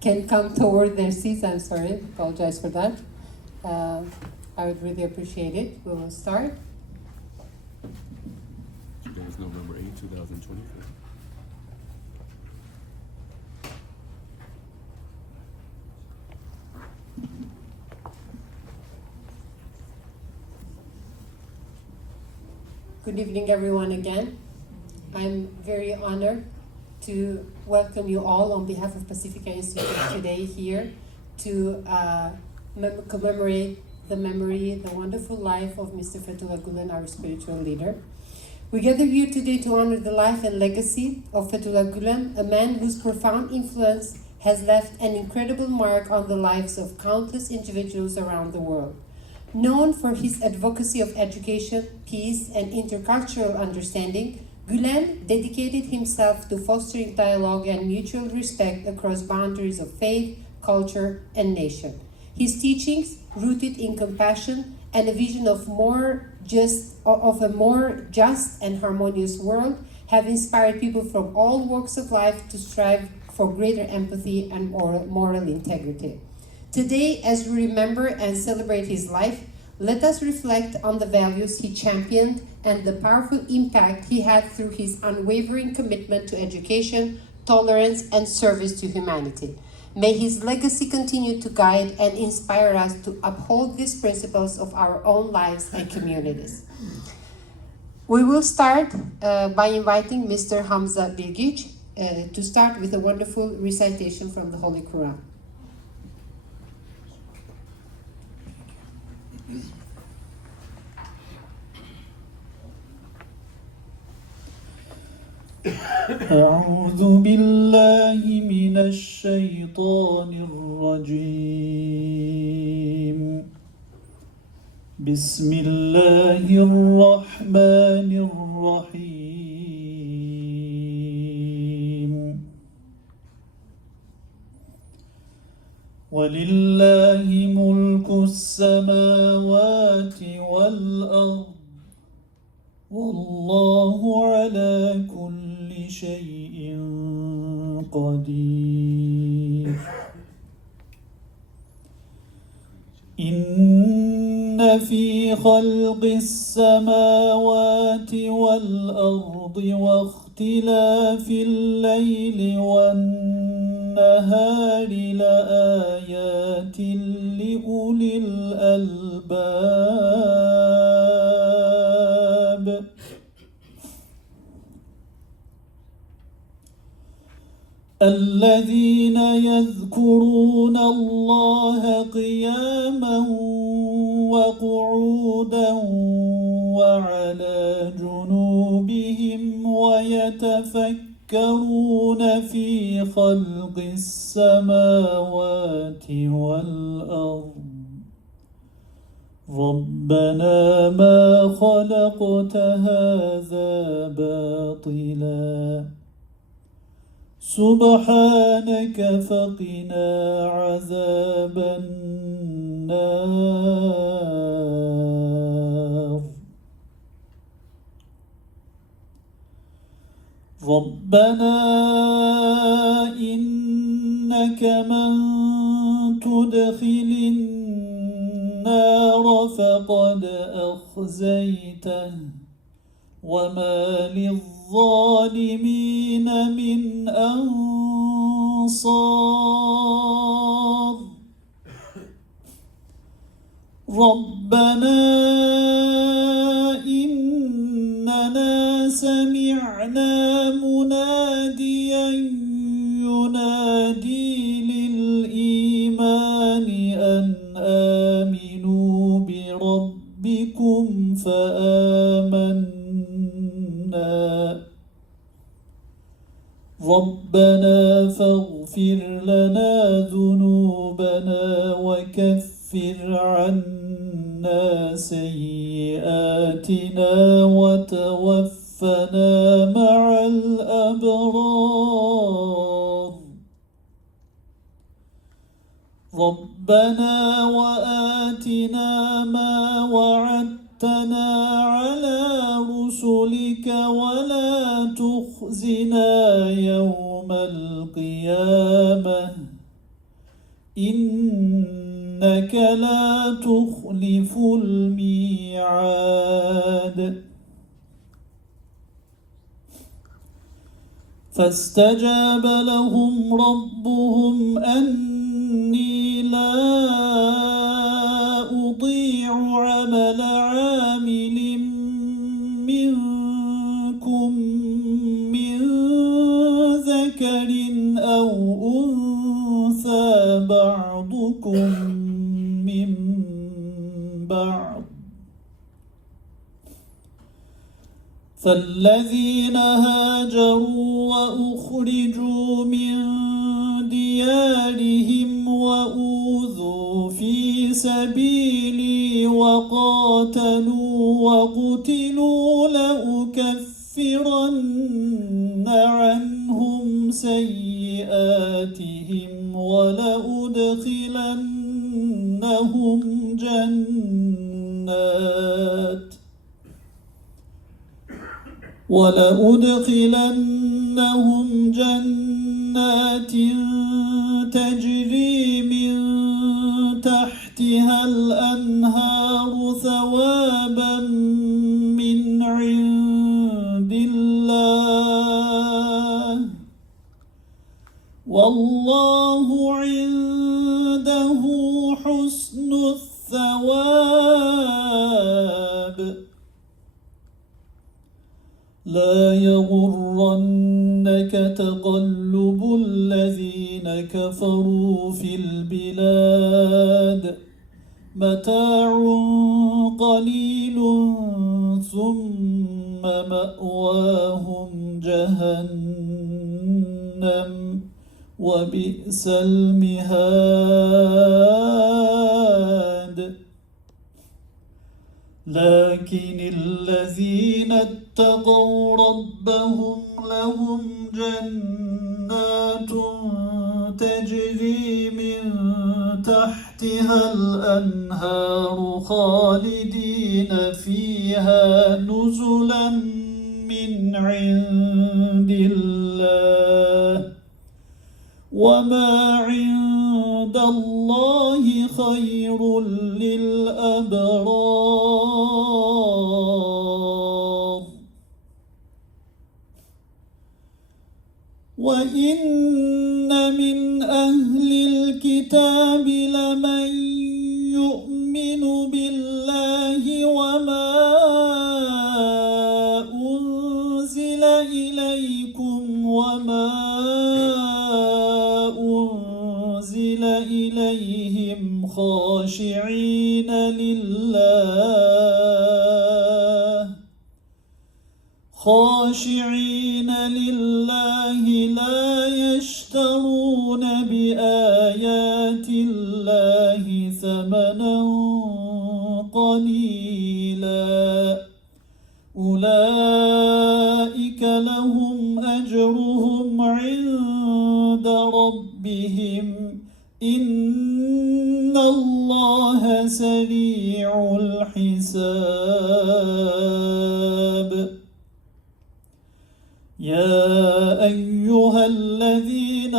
can come toward their seats. I'm sorry, apologize for that. I would really appreciate it. We will start. Today is November 8, 2024. Good evening, everyone, again. I'm very honored to welcome you all on behalf of Pacifica Institute today here to commemorate the memory, the wonderful life of Mr. Fethullah Gulen, our spiritual leader. We gather here today to honor the life and legacy of Fethullah Gulen, a man whose profound influence has left an incredible mark on the lives of countless individuals around the world. Known for his advocacy of education, peace, and intercultural understanding, Gulen dedicated himself to fostering dialogue and mutual respect across boundaries of faith, culture, and nation. His teachings, rooted in compassion and a vision of a more just and harmonious world, have inspired people from all walks of life to strive for greater empathy and moral integrity. Today, as we remember and celebrate his life, let us reflect on the values he championed and the powerful impact he had through his unwavering commitment to education, tolerance, and service to humanity. May his legacy continue to guide and inspire us to uphold these principles of our own lives and communities. We will start by inviting Mr. Hamza Bilgic to start with a wonderful recitation from the Holy Quran. أعوذ بالله من الشيطان الرجيم بسم الله الرحمن الرحيم ولله ملك السماوات والأرض والله على كل شيء قدير إن في خلق السماوات والأرض واختلاف الليل والنهار لآيات لأولي الألباب الذين يذكرون الله قياما وقعودا وعلى جنوبهم ويتفكرون في خلق السماوات والأرض ربنا ما خلقت هذا باطلا سبحانك فقنا عذاب النار ربنا إنك من تدخل النار فقد أخزيته وما للظالمين من أنصار ربنا إننا سمعنا مناديا ينادي للإيمان أن آمنوا بربكم فآمنا ربنا فاغفر لنا ذنوبنا وكفر عنا سيئاتنا وتوفنا مع الأبرار ربنا وآتنا ما وعدتنا على رسلك ولا تخزنا يوم يوم القيامة إنك لا تخلف الميعاد فاستجاب لهم ربهم أني لا أضيع عمل عامل منكم من ذكر أو أنثى بعضكم من بعض فالذين هاجروا وأخرجوا من ديارهم وأوذوا في سبيلي وقاتلوا وقتلوا لأكفرن عنهم سيئاتهم ولأدخلنهم جنات تجري من تحتها الأنهار ثوابا من عند الله والله عنده حسن الثواب لا يغرنك تقلب الذين كفروا في البلاد متاع قليل ثم مأواهم جهنم وبئس المهاد لكن الذين اتقوا ربهم لهم جنات تجري من تحتها الأنهار خالدين فيها نزلا من عند الله وما عند الله خير للأبرار وإن من أهل الكتاب لمن يؤمن بالله وما أنزل إليكم وما أنزل إليهم خاشعين لله لا يشترون بآيات الله ثمنا قليلا أولئك لهم أجرهم عند ربهم إن الله سريع الحساب يا أيها الذين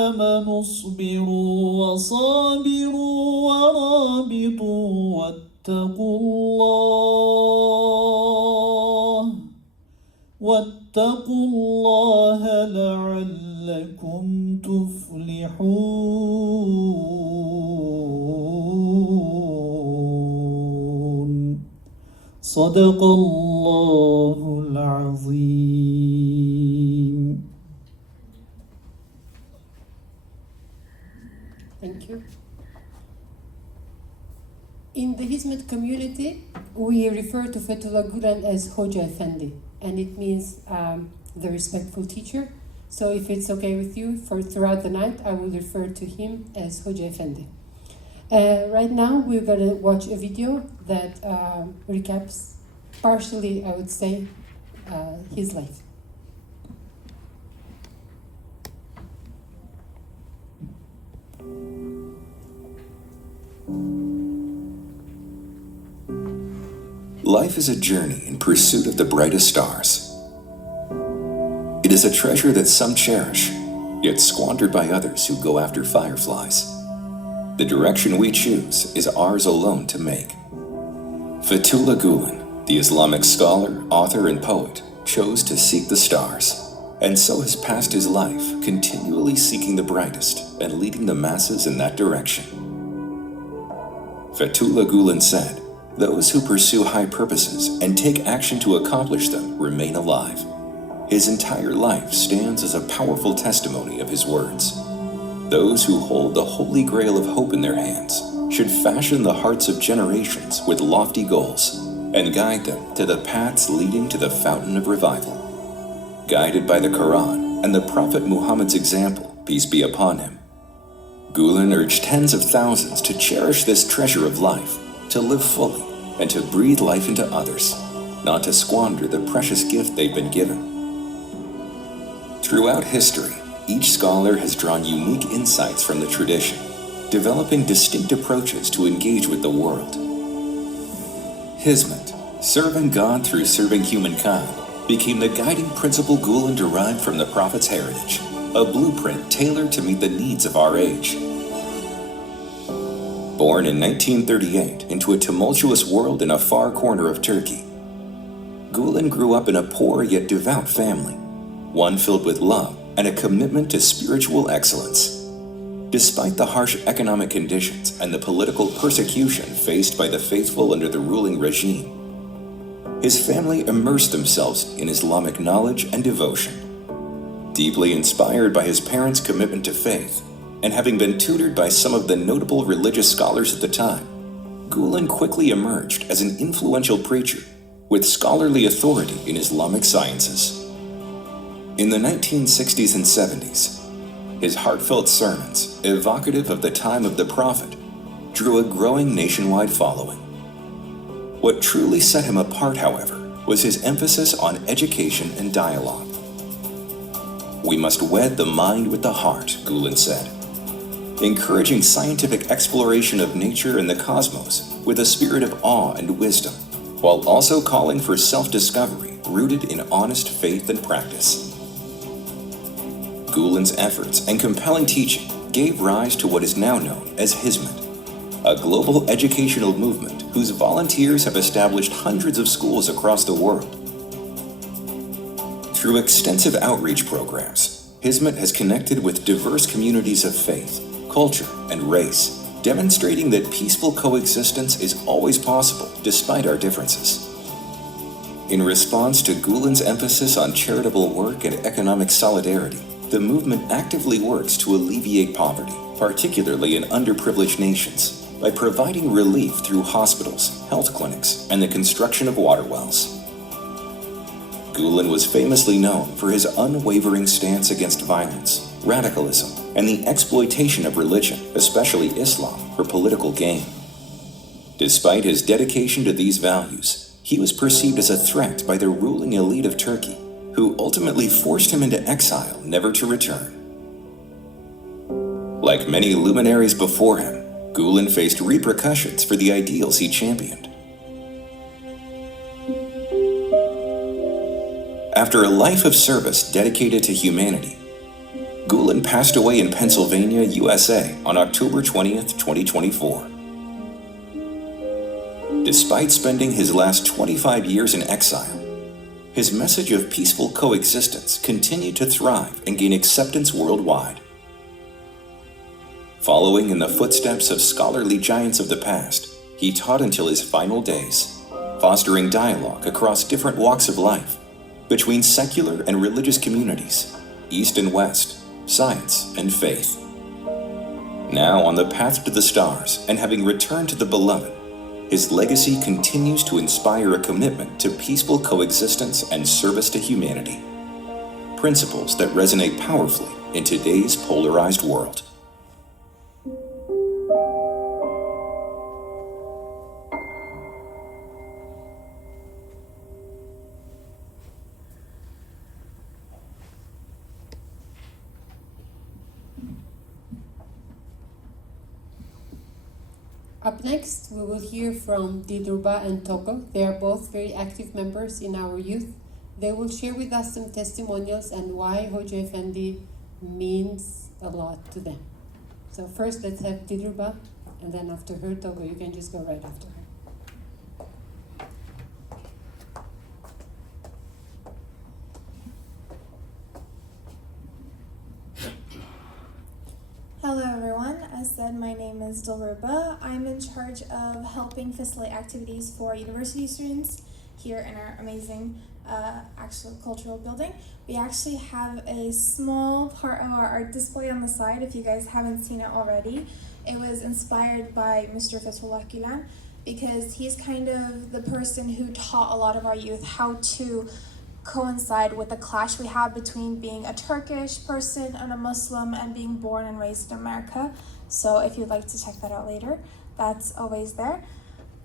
آمنوا اصبروا وصابروا ورابطوا واتقوا الله لعلكم تفلحون صدق الله العظيم. Thank you. In the Hizmet community, we refer to Fethullah Gulen as Hoca Efendi, and it means the respectful teacher. So if it's okay with you, for throughout the night, I will refer to him as Hoca Efendi. Right now, we're going to watch a video that recaps, partially, I would say, his life. Life is a journey in pursuit of the brightest stars. It is a treasure that some cherish yet squandered by others who go after fireflies. The direction we choose is ours alone to make. Fethullah Gulen, the Islamic scholar, author, and poet, chose to seek the stars, and so has passed his life continually seeking the brightest and leading the masses in that direction. Fethullah Gulen said, "Those who pursue high purposes and take action to accomplish them remain alive." His entire life stands as a powerful testimony of his words. Those who hold the holy grail of hope in their hands should fashion the hearts of generations with lofty goals and guide them to the paths leading to the fountain of revival. Guided by the Quran and the Prophet Muhammad's example, peace be upon him, Gulen urged tens of thousands to cherish this treasure of life, to live fully, and to breathe life into others, not to squander the precious gift they've been given. Throughout history, each scholar has drawn unique insights from the tradition, developing distinct approaches to engage with the world. Hizmet, serving God through serving humankind, became the guiding principle Gulen derived from the Prophet's heritage, a blueprint tailored to meet the needs of our age. Born in 1938 into a tumultuous world in a far corner of Turkey, Gulen grew up in a poor yet devout family, one filled with love and a commitment to spiritual excellence. Despite the harsh economic conditions and the political persecution faced by the faithful under the ruling regime, his family immersed themselves in Islamic knowledge and devotion. Deeply inspired by his parents' commitment to faith, and having been tutored by some of the notable religious scholars at the time, Gulen quickly emerged as an influential preacher with scholarly authority in Islamic sciences. In the 1960s and 70s, his heartfelt sermons, evocative of the time of the Prophet, drew a growing nationwide following. What truly set him apart, however, was his emphasis on education and dialogue. "We must wed the mind with the heart," Gulen said, encouraging scientific exploration of nature and the cosmos with a spirit of awe and wisdom, while also calling for self-discovery rooted in honest faith and practice. Gulen's efforts and compelling teaching gave rise to what is now known as Hizmet, a global educational movement whose volunteers have established hundreds of schools across the world. Through extensive outreach programs, Hizmet has connected with diverse communities of faith, culture, and race, demonstrating that peaceful coexistence is always possible despite our differences. In response to Gulen's emphasis on charitable work and economic solidarity, the movement actively works to alleviate poverty, particularly in underprivileged nations, by providing relief through hospitals, health clinics, and the construction of water wells. Gulen was famously known for his unwavering stance against violence, radicalism, and the exploitation of religion, especially Islam, for political gain. Despite his dedication to these values, he was perceived as a threat by the ruling elite of Turkey, who ultimately forced him into exile, never to return. Like many luminaries before him, Gulen faced repercussions for the ideals he championed. After a life of service dedicated to humanity, Gulen passed away in Pennsylvania, USA on October 20th, 2024. Despite spending his last 25 years in exile, his message of peaceful coexistence continued to thrive and gain acceptance worldwide. Following in the footsteps of scholarly giants of the past, he taught until his final days, fostering dialogue across different walks of life, between secular and religious communities, East and West, science and faith. Now on the path to the stars and having returned to the beloved, his legacy continues to inspire a commitment to peaceful coexistence and service to humanity, principles that resonate powerfully in today's polarized world. Up next, we will hear from Didruba and Togo. They are both very active members in our youth. They will share with us some testimonials and why Hoca Efendi means a lot to them. So first let's have Dilruba, and then after her, Togo, you can just go right after her. Hello everyone, as said, my name is Dilruba. I'm in charge of helping facilitate activities for university students here in our amazing actual cultural building. We actually have a small part of our art display on the side if you guys haven't seen it already. It was inspired by Mr. Fethullah Gulen because he's kind of the person who taught a lot of our youth how to coincide with the clash we have between being a Turkish person and a Muslim and being born and raised in America. So if you'd like to check that out later, that's always there.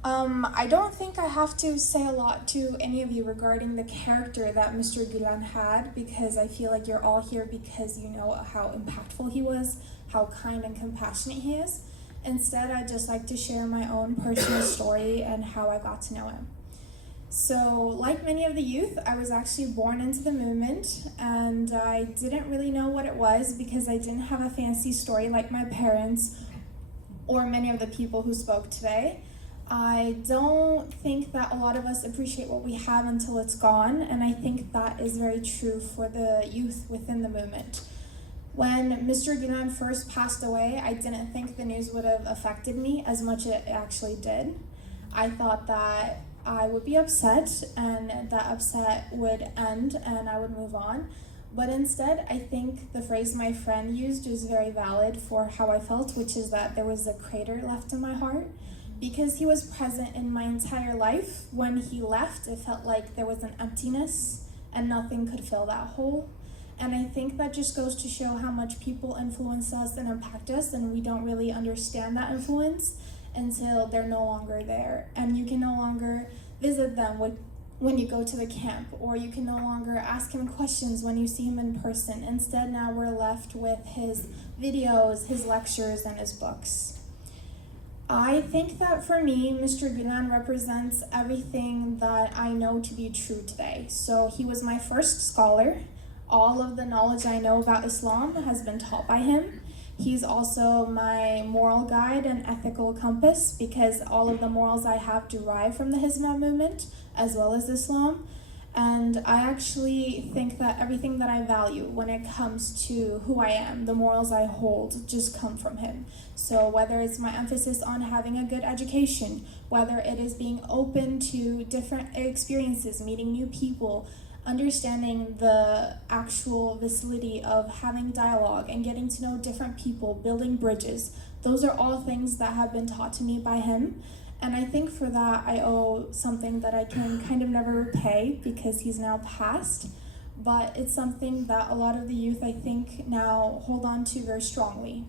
I don't think I have to say a lot to any of you regarding the character that Mr. Gulen had, because I feel like you're all here because you know how impactful he was, how kind and compassionate he is. Instead, I'd just like to share my own personal story and how I got to know him. So, like many of the youth, I was actually born into the movement, and I didn't really know what it was because I didn't have a fancy story like my parents or many of the people who spoke today. I don't think that a lot of us appreciate what we have until it's gone, and I think that is very true for the youth within the movement. When Mr. Gulen first passed away, I didn't think the news would have affected me as much as it actually did. I thought that I would be upset and that upset would end and I would move on. But instead, I think the phrase my friend used is very valid for how I felt, which is that there was a crater left in my heart. Because he was present in my entire life, when he left, it felt like there was an emptiness and nothing could fill that hole. And I think that just goes to show how much people influence us and impact us, and we don't really understand that influence until they're no longer there. And you can no longer visit them when you go to the camp, or you can no longer ask him questions when you see him in person. Instead, now we're left with his videos, his lectures, and his books. I think that for me, Mr. Gulen represents everything that I know to be true today. So he was my first scholar. All of the knowledge I know about Islam has been taught by him. He's also my moral guide and ethical compass, because all of the morals I have derive from the Hizmet movement as well as Islam. And I actually think that everything that I value when it comes to who I am, the morals I hold, just come from him. So whether it's my emphasis on having a good education, whether it is being open to different experiences, meeting new people, understanding the actual facility of having dialogue and getting to know different people, building bridges, those are all things that have been taught to me by him. And I think for that I owe something that I can kind of never repay because he's now passed. But it's something that a lot of the youth, I think, now hold on to very strongly.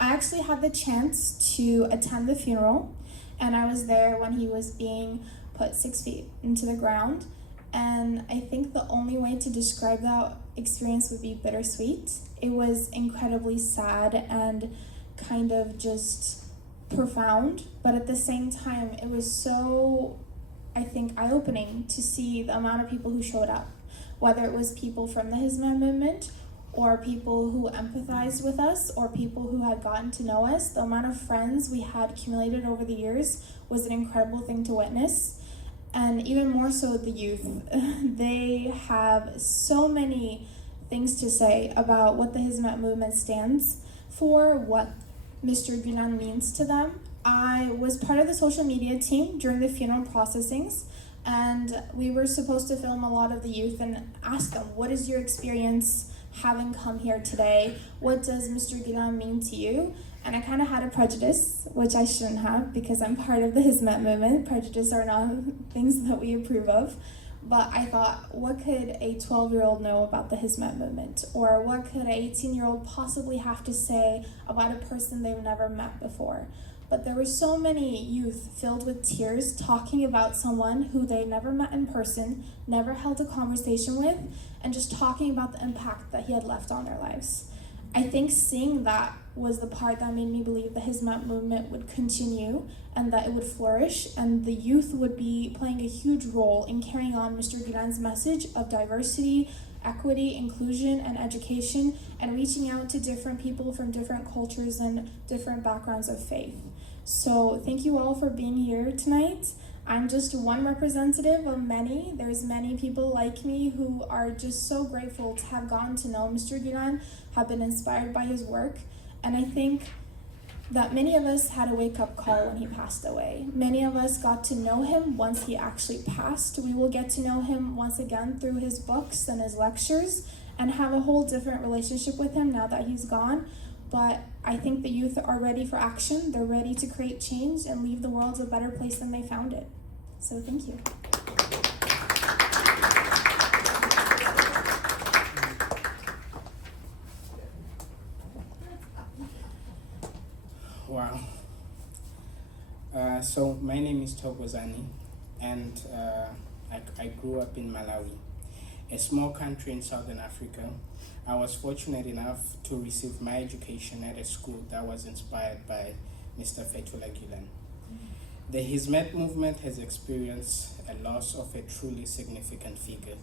I actually had the chance to attend the funeral, and I was there when he was being put 6 feet into the ground. And I think the only way to describe that experience would be bittersweet. It was incredibly sad and kind of just profound, but at the same time, it was so, I think, eye-opening to see the amount of people who showed up, whether it was people from the Hizmet movement or people who empathized with us or people who had gotten to know us. The amount of friends we had accumulated over the years was an incredible thing to witness. And even more so the youth. They have so many things to say about what the Hizmet movement stands for, what Mr. Gulen means to them. I was part of the social media team during the funeral processings, and we were supposed to film a lot of the youth and ask them, what is your experience having come here today? What does Mr. Gulen mean to you? And I kind of had a prejudice, which I shouldn't have because I'm part of the Hizmet movement. Prejudice are not things that we approve of. But I thought, what could a 12-year-old know about the Hizmet movement? Or what could an 18-year-old possibly have to say about a person they've never met before? But there were so many youth filled with tears talking about someone who they never met in person, never held a conversation with, and just talking about the impact that he had left on their lives. I think seeing that was the part that made me believe the Hizmet movement would continue and that it would flourish, and the youth would be playing a huge role in carrying on Mr. Gulen's message of diversity, equity, inclusion, and education, and reaching out to different people from different cultures and different backgrounds of faith. So thank you all for being here tonight. I'm just one representative of many. There's many people like me who are just so grateful to have gotten to know Mr. Gulen, have been inspired by his work, and I think that many of us had a wake-up call when he passed away. Many of us got to know him once he actually passed. We will get to know him once again through his books and his lectures and have a whole different relationship with him now that he's gone. But I think the youth are ready for action. They're ready to create change and leave the world a better place than they found it. So thank you. Wow. So my name is Togozani, and I grew up in Malawi, a small country in southern Africa. I was fortunate enough to receive my education at a school that was inspired by Mr. Fethullah Gulen. The Hizmet movement has experienced a loss of a truly significant figure.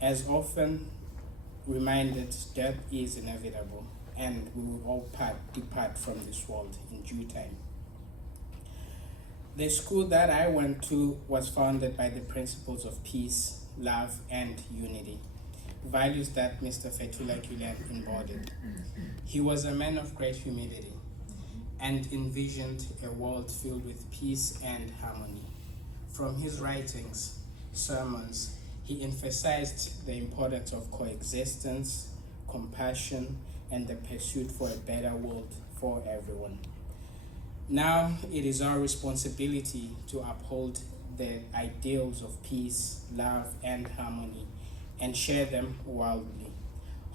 As often reminded, death is inevitable, and we will all depart from this world in due time. The school that I went to was founded by the principles of peace, love, and unity, values that Mr. Fethullah Gulen embodied. He was a man of great humility and envisioned a world filled with peace and harmony. From his writings, sermons, he emphasized the importance of coexistence, compassion, and the pursuit for a better world for everyone. Now it is our responsibility to uphold the ideals of peace, love, and harmony and share them wildly.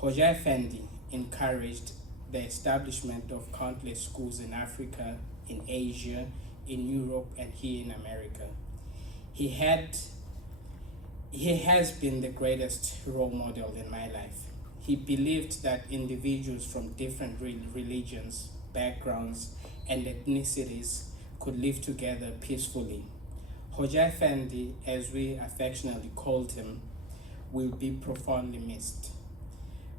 Hoja Effendi encouraged the establishment of countless schools in Africa, in Asia, in Europe, and here in America. He has been the greatest role model in my life. He believed that individuals from different religions, backgrounds, and ethnicities could live together peacefully. Hoja Effendi, as we affectionately called him, will be profoundly missed.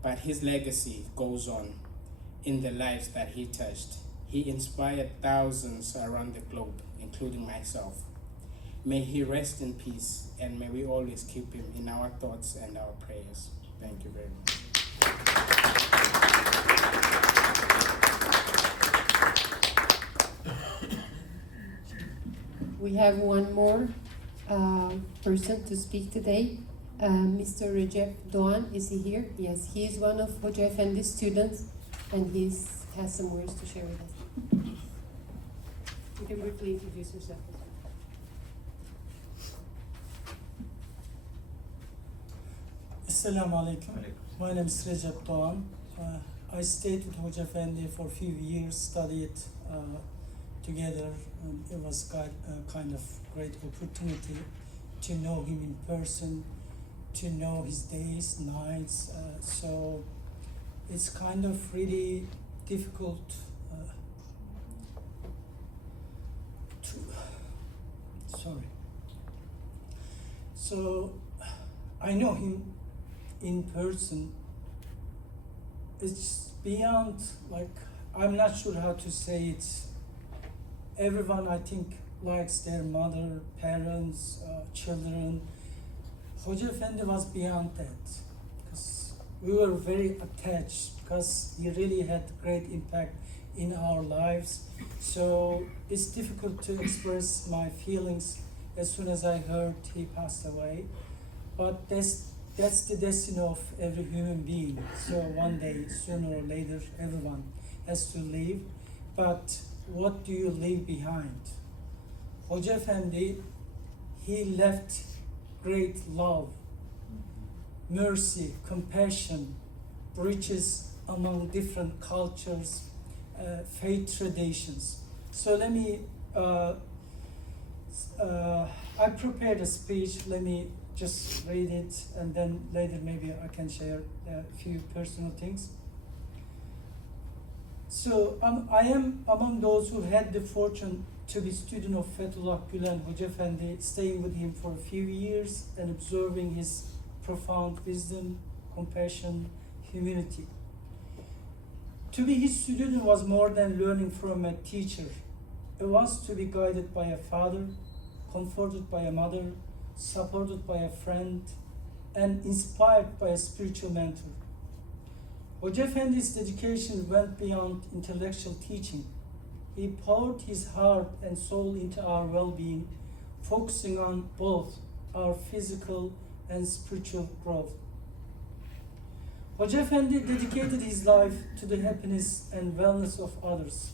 But his legacy goes on in the lives that he touched. He inspired thousands around the globe, including myself. May he rest in peace, and may we always keep him in our thoughts and our prayers. Thank you very much. We have one more person to speak today. Mr. Recep Doğan, is he here? Yes, he is one of Hoca Efendi's students, and he has some words to share with us. You can briefly introduce yourself. Assalamu alaikum. My name is Recep Doğan. I stayed with Hoca Efendi for a few years, studied together, and it was kind of great opportunity to know him in person, to know his days, nights. So it's kind of really difficult So I know him in person. It's beyond, like, I'm not sure how to say it. Everyone, I think, likes their mother, parents, children. Hoca Efendi was beyond that, because we were very attached, because he really had great impact in our lives. So it's difficult to express my feelings as soon as I heard he passed away. But that's the destiny of every human being. So one day, sooner or later, everyone has to leave. But what do you leave behind? Hoca Efendi, he left great love, mercy, compassion, bridges among different cultures, faith traditions. So let me, I prepared a speech. Let me just read it, and then later maybe I can share a few personal things. So I am among those who had the fortune to be student of Fethullah Gulen Hoca Efendi, staying with him for a few years and observing his profound wisdom, compassion, humility. To be his student was more than learning from a teacher. It was to be guided by a father, comforted by a mother, supported by a friend, and inspired by a spiritual mentor. Hoca Efendi's dedication went beyond intellectual teaching. He poured his heart and soul into our well-being, focusing on both our physical and spiritual growth. Hoca Efendi dedicated his life to the happiness and wellness of others.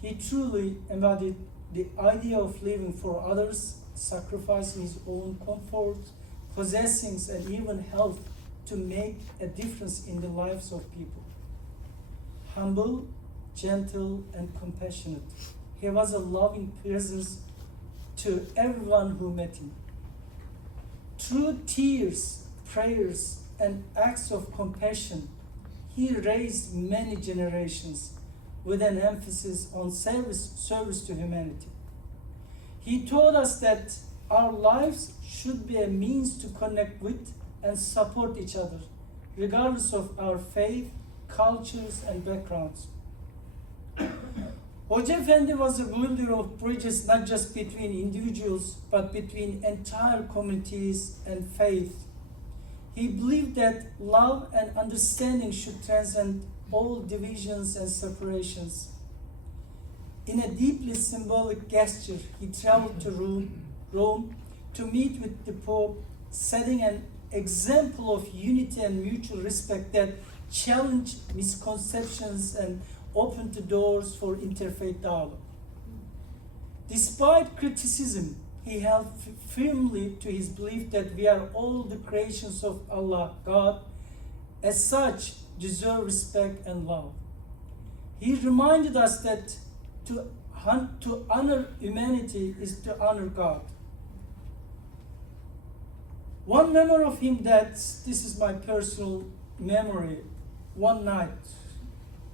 He truly embodied the idea of living for others, sacrificing his own comfort, possessions, and even health to make a difference in the lives of people. Humble, gentle, and compassionate, he was a loving presence to everyone who met him. Through tears, prayers, and acts of compassion, he raised many generations with an emphasis on service to humanity. He taught us that our lives should be a means to connect with and support each other, regardless of our faith, cultures, and backgrounds. Hoca Efendi was a builder of bridges not just between individuals, but between entire communities and faith. He believed that love and understanding should transcend all divisions and separations. In a deeply symbolic gesture, he traveled to Rome to meet with the Pope, setting an example of unity and mutual respect that challenged misconceptions and opened the doors for interfaith dialogue. Despite criticism, he held firmly to his belief that we are all the creations of Allah, God, as such deserve respect and love. He reminded us that to honor humanity is to honor God. One memory of him this is my personal memory, one night,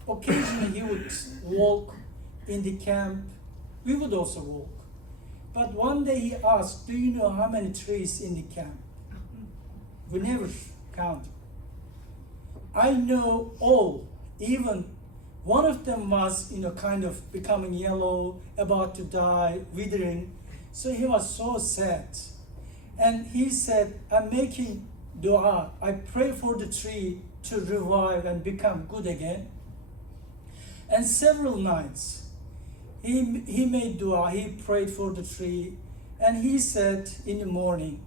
occasionally he would walk in the camp, we would also walk. But one day he asked, do you know how many trees in the camp? We never counted. I know all, even one of them was, kind of becoming yellow, about to die, withering. So he was so sad. And he said, I'm making dua. I pray for the tree to revive and become good again. And several nights, he made dua, he prayed for the tree, and he said in the morning,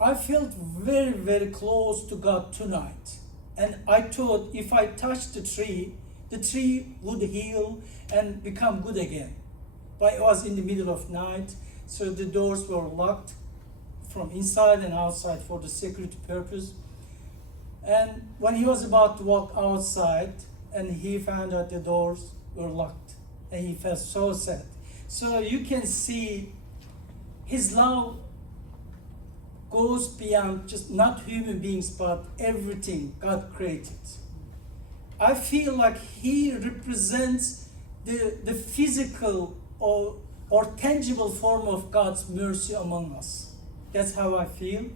I felt very, very close to God tonight. And I thought if I touched the tree would heal and become good again. But it was in the middle of night, so the doors were locked from inside and outside for the security purpose. And when he was about to walk outside, and he found out the doors were locked, and he felt so sad. So you can see his love goes beyond just not human beings, but everything God created. I feel like he represents the physical or tangible form of God's mercy among us. That's how I feel.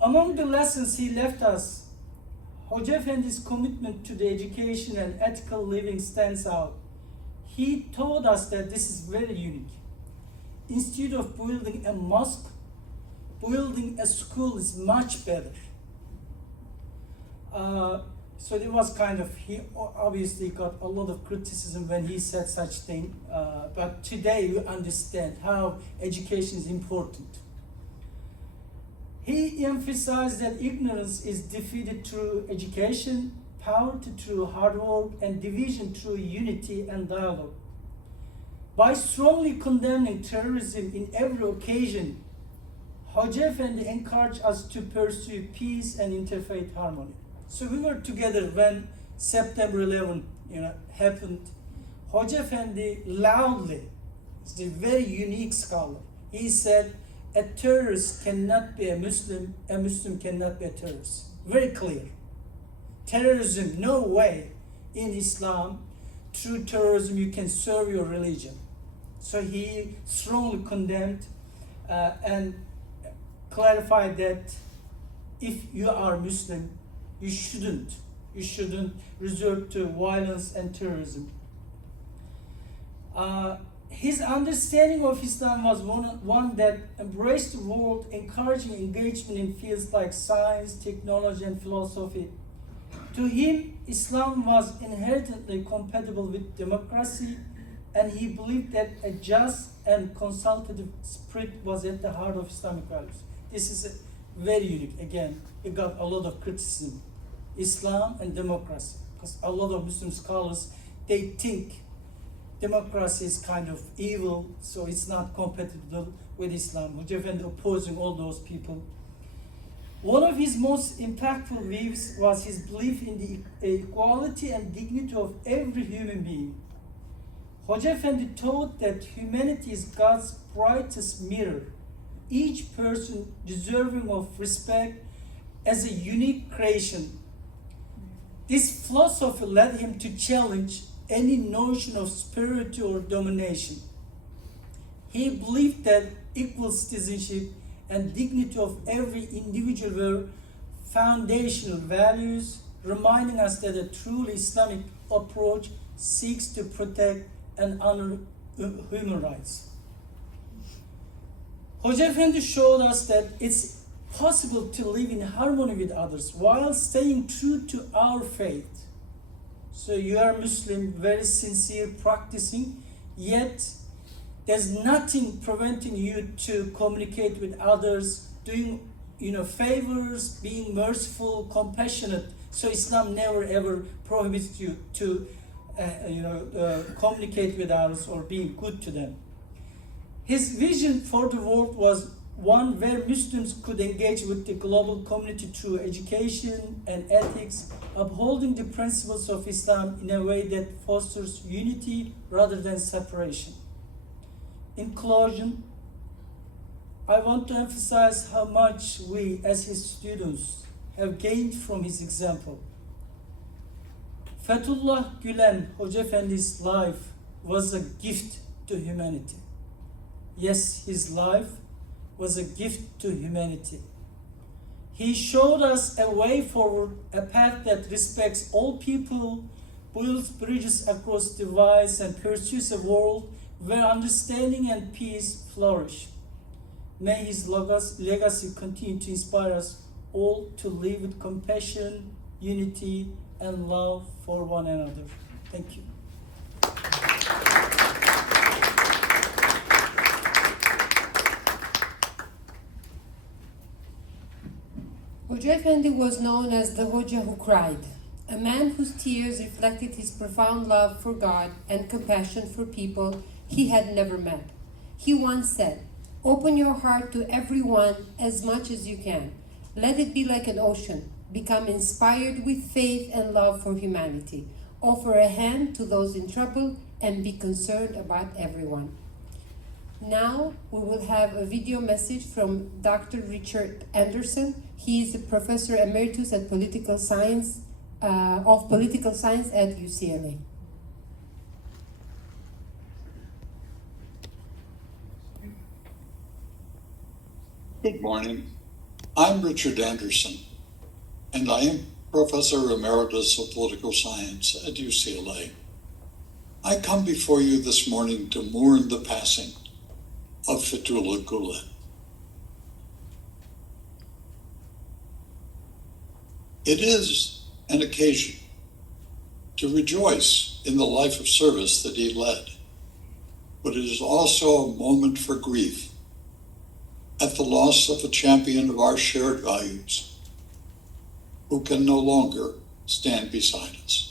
Among the lessons he left us, Hoca Efendi's commitment to the education and ethical living stands out. He told us that this is very unique. Instead of building a mosque, building a school is much better. So it was he obviously got a lot of criticism when he said such thing, but today we understand how education is important. He emphasized that ignorance is defeated through education, poverty through hard work, and division through unity and dialogue. By strongly condemning terrorism in every occasion, Hoca Efendi encouraged us to pursue peace and interfaith harmony. So we were together when September 11, happened. Hoca Efendi loudly, he's a very unique scholar, he said, a terrorist cannot be a Muslim cannot be a terrorist. Very clear. Terrorism, no way in Islam, through terrorism you can serve your religion. So he strongly condemned and clarified that if you are Muslim, you shouldn't resort to violence and terrorism. His understanding of Islam was one that embraced the world, encouraging engagement in fields like science, technology, and philosophy. To him, Islam was inherently compatible with democracy, and he believed that a just and consultative spirit was at the heart of Islamic values. This is very unique. Again, it got a lot of criticism. Islam and democracy, because a lot of Muslim scholars, they think democracy is kind of evil, so it's not compatible with Islam. Hoca Efendi opposing all those people. One of his most impactful views was his belief in the equality and dignity of every human being. Hoca Efendi taught that humanity is God's brightest mirror, each person deserving of respect as a unique creation. This philosophy led him to challenge any notion of superiority or domination. He believed that equal citizenship and dignity of every individual were foundational values, reminding us that a truly Islamic approach seeks to protect and honor human rights. Hoca Efendi showed us that it's possible to live in harmony with others while staying true to our faith. So you are Muslim, very sincere, practicing, yet there's nothing preventing you to communicate with others, doing favors, being merciful, compassionate. So Islam never ever prohibits you to communicate with others or being good to them. His vision for the world was one where Muslims could engage with the global community through education and ethics, upholding the principles of Islam in a way that fosters unity rather than separation. In conclusion, I want to emphasize how much we, as his students, have gained from his example. Fethullah Gulen, Hoca Efendi's life was a gift to humanity. Yes, his life was a gift to humanity. He showed us a way forward, a path that respects all people, builds bridges across divides, and pursues a world where understanding and peace flourish. May his legacy continue to inspire us all to live with compassion, unity, and love for one another. Thank you. Hoca Efendi was known as the Hoca who cried, a man whose tears reflected his profound love for God and compassion for people he had never met. He once said, "Open your heart to everyone as much as you can. Let it be like an ocean. Become inspired with faith and love for humanity. Offer a hand to those in trouble and be concerned about everyone." Now we will have a video message from Dr. Richard Anderson. He is a professor emeritus at political science at UCLA. Good morning. I'm Richard Anderson, and I am Professor Emeritus of Political Science at UCLA. I come before you this morning to mourn the passing of Fethullah Gulen. It is an occasion to rejoice in the life of service that he led, but it is also a moment for grief at the loss of a champion of our shared values who can no longer stand beside us.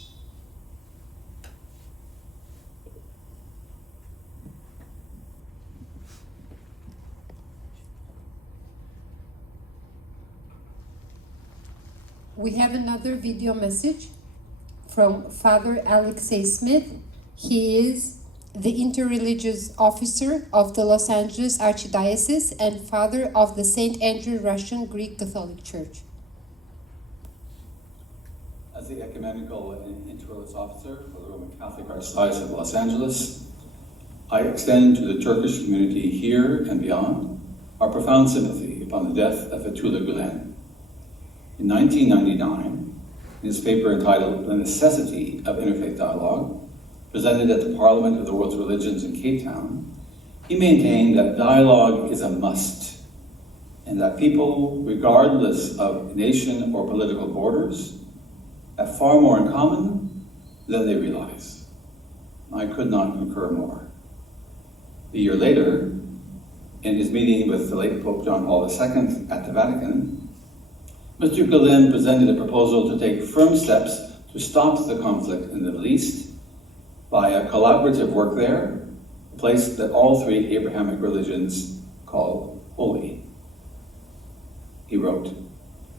We have another video message from Father Alexei Smith. He is the interreligious officer of the Los Angeles Archdiocese and father of the St. Andrew Russian Greek Catholic Church. As the ecumenical and interreligious officer for the Roman Catholic Archdiocese of Los Angeles, I extend to the Turkish community here and beyond our profound sympathy upon the death of Fethullah Gulen. In 1999, in his paper entitled The Necessity of Interfaith Dialogue, presented at the Parliament of the World's Religions in Cape Town, he maintained that dialogue is a must, and that people, regardless of nation or political borders, have far more in common than they realize. I could not concur more. A year later, in his meeting with the late Pope John Paul II at the Vatican, Mr. Gulen presented a proposal to take firm steps to stop the conflict in the Middle East by a collaborative work there, a place that all three Abrahamic religions call holy. He wrote,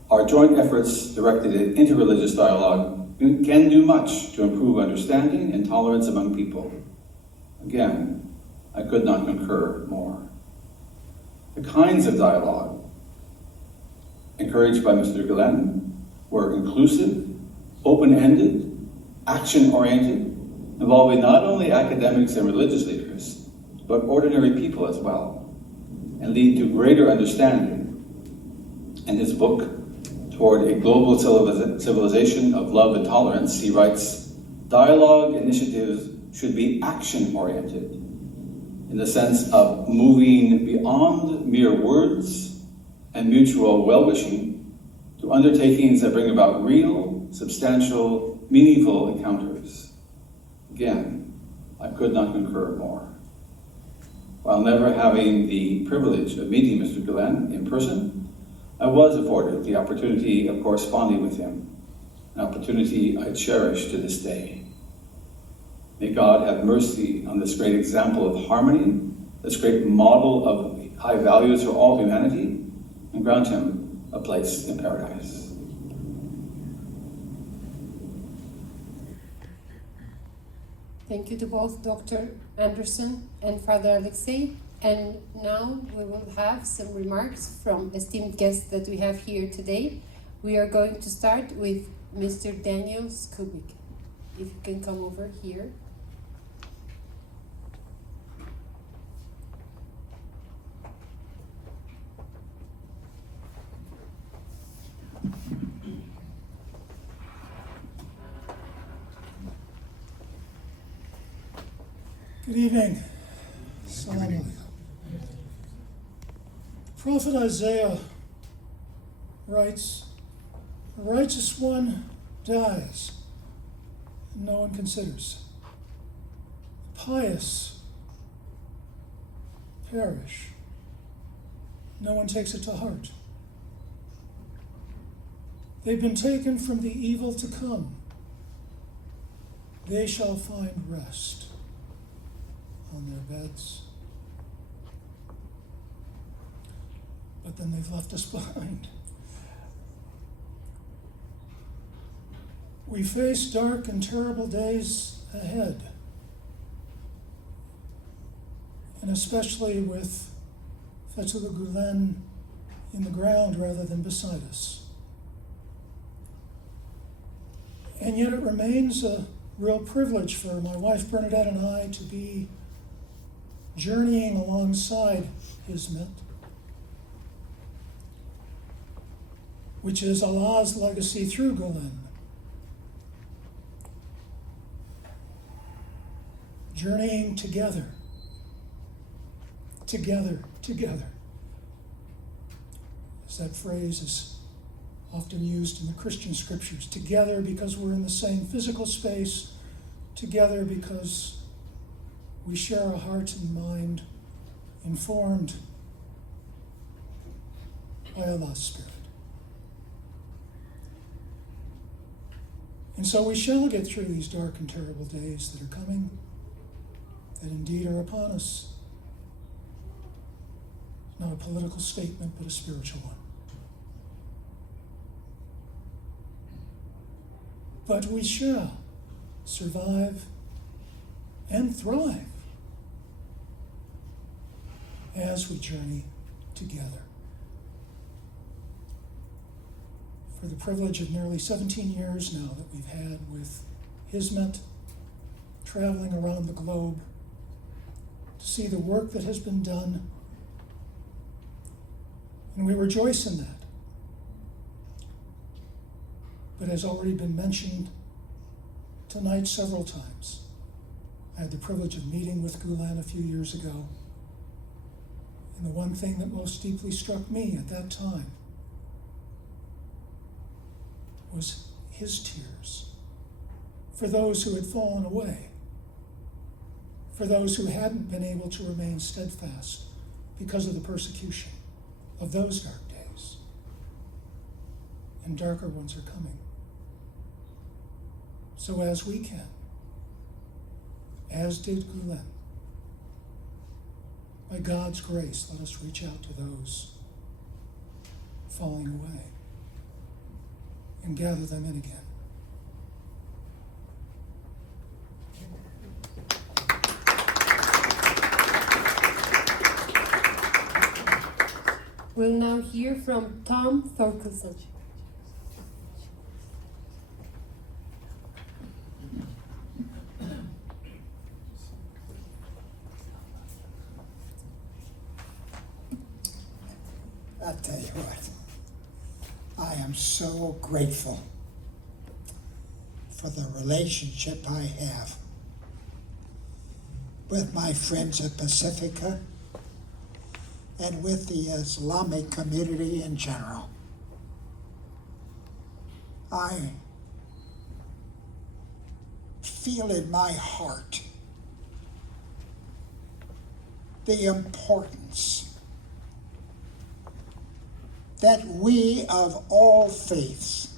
"Our joint efforts directed at interreligious dialogue can do much to improve understanding and tolerance among people." Again, I could not concur more. The kinds of dialogue encouraged by Mr. Gulen were inclusive, open-ended, action-oriented, involving not only academics and religious leaders, but ordinary people as well, and lead to greater understanding. In his book, Toward a Global Civilization of Love and Tolerance, he writes, "Dialogue initiatives should be action-oriented, in the sense of moving beyond mere words and mutual well-wishing to undertakings that bring about real, substantial, meaningful encounters." Again, I could not concur more. While never having the privilege of meeting Mr. Gulen in person, I was afforded the opportunity of corresponding with him, an opportunity I cherish to this day. May God have mercy on this great example of harmony, this great model of high values for all humanity, and grant him a place in paradise. Thank you to both Dr. Anderson and Father Alexei. And now we will have some remarks from esteemed guests that we have here today. We are going to start with Mr. Daniel Skubik. If you can come over here. Good evening. Assalamu alaikum. Prophet Isaiah writes, "The righteous one dies, and no one considers. The pious perish, no one takes it to heart. They've been taken from the evil to come. They shall find rest on their beds." But then they've left us behind. We face dark and terrible days ahead, and especially with Fethullah Gulen in the ground rather than beside us. And yet it remains a real privilege for my wife Bernadette and I to be journeying alongside Hizmet, which is Allah's legacy through Gulen. Journeying together. Together, together. As that phrase is often used in the Christian scriptures. Together because we're in the same physical space. Together because we share a heart and mind informed by Allah's Spirit. And so we shall get through these dark and terrible days that are coming, that indeed are upon us. Not a political statement, but a spiritual one. But we shall survive and thrive as we journey together. For the privilege of nearly 17 years now that we've had with Hizmet, traveling around the globe to see the work that has been done, and we rejoice in that. but has already been mentioned tonight several times. I had the privilege of meeting with Gulen a few years ago, and the one thing that most deeply struck me at that time was his tears for those who had fallen away, for those who hadn't been able to remain steadfast because of the persecution of those dark days. And darker ones are coming. So as we can, as did Gulen, by God's grace, let us reach out to those falling away and gather them in again. We'll now hear from Tom Thorkelson. I'll tell you what, I am so grateful for the relationship I have with my friends at Pacifica and with the Islamic community in general. I feel in my heart the importance that we of all faiths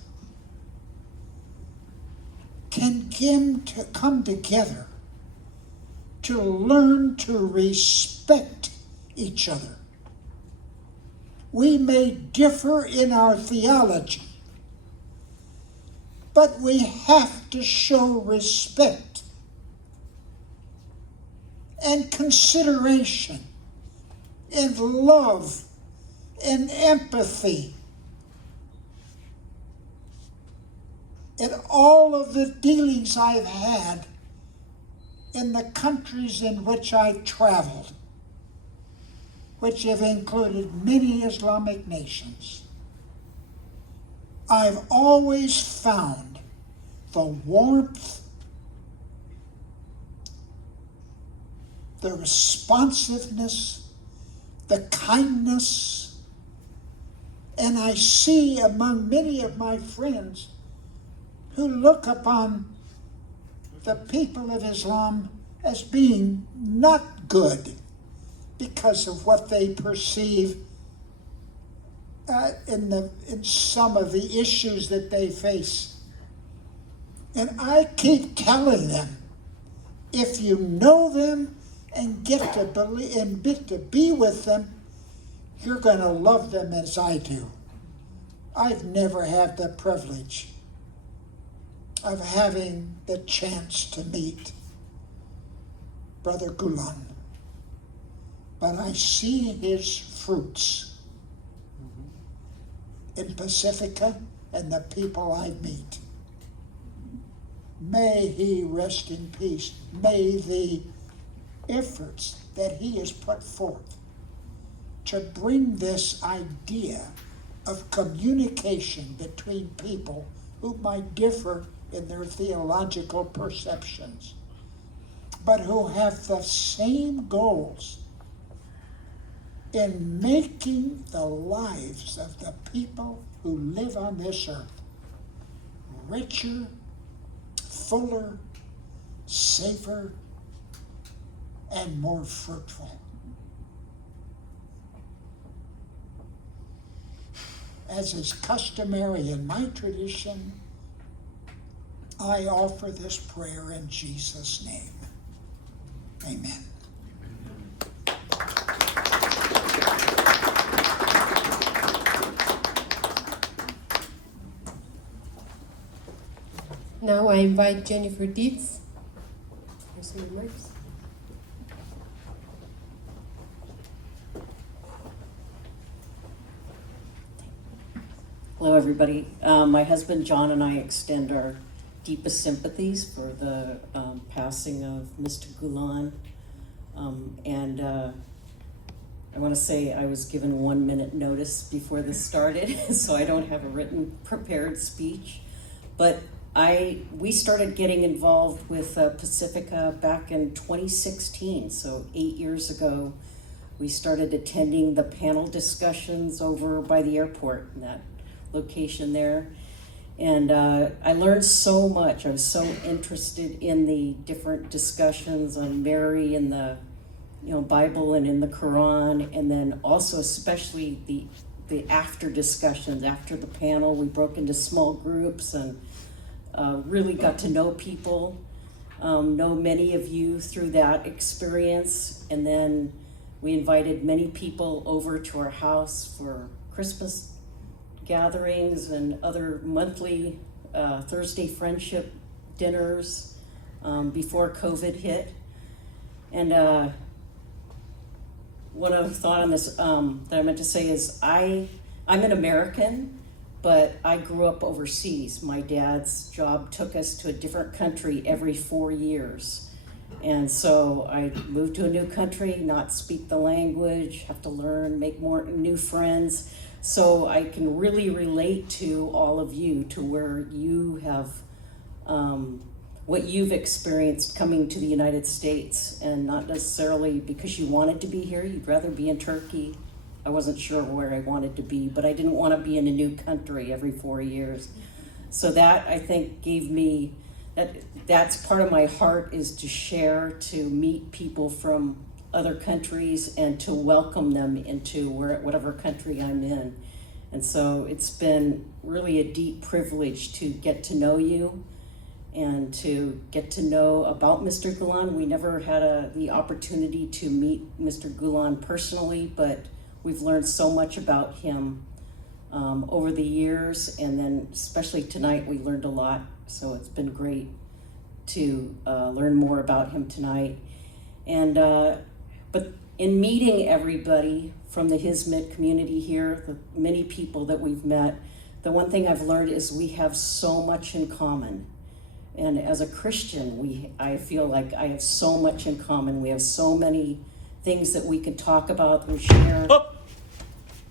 can come together to learn to respect each other. We may differ in our theology, but we have to show respect and consideration and love and empathy in all of the dealings I've had in the countries in which I traveled, which have included many Islamic nations. I've always found the warmth, the responsiveness, the kindness, and I see among many of my friends who look upon the people of Islam as being not good because of what they perceive in some of the issues that they face. And I keep telling them, if you know them and get to believe and get to be with them, you're going to love them as I do. I've never had the privilege of having the chance to meet Brother Gulen, but I see his fruits in Pacifica and the people I meet. May he rest in peace. May the efforts that he has put forth to bring this idea of communication between people who might differ in their theological perceptions, but who have the same goals in making the lives of the people who live on this earth richer, fuller, safer, and more fruitful. As is customary in my tradition, I offer this prayer in Jesus' name. Amen. Now I invite Jennifer Dietz for some remarks. Hello, everybody. My husband John and I extend our deepest sympathies for the passing of Mr. Gulen. I want to say I was given 1 minute notice before this started, so I don't have a written prepared speech. But we started getting involved with Pacifica back in 2016, so 8 years ago. We started attending the panel discussions over by the airport, in that location there. And I learned so much. I was so interested in the different discussions on Mary and the Bible and in the Quran, and then also especially the after discussions, after the panel. We broke into small groups and really got to know people, know many of you through that experience. And then we invited many people over to our house for Christmas gatherings and other monthly Thursday friendship dinners before COVID hit. And one other thought on this that I meant to say is I'm an American, but I grew up overseas. My dad's job took us to a different country every 4 years. And so I moved to a new country, not speak the language, have to learn, make more new friends. So I can really relate to all of you, to where you have, what you've experienced coming to the United States, and not necessarily because you wanted to be here. You'd rather be in Turkey. I wasn't sure where I wanted to be, but I didn't want to be in a new country every 4 years. So that, I think, gave me, that's part of my heart, is to share, to meet people from other countries and to welcome them into whatever country I'm in. And so it's been really a deep privilege to get to know you and to get to know about Mr. Gulen. We never had the opportunity to meet Mr. Gulen personally, but we've learned so much about him over the years, and then especially tonight we learned a lot. So it's been great to learn more about him tonight. And but in meeting everybody from the Hizmet community here, the many people that we've met, the one thing I've learned is we have so much in common. And as a Christian, I feel like I have so much in common. We have so many things that we can talk about and share,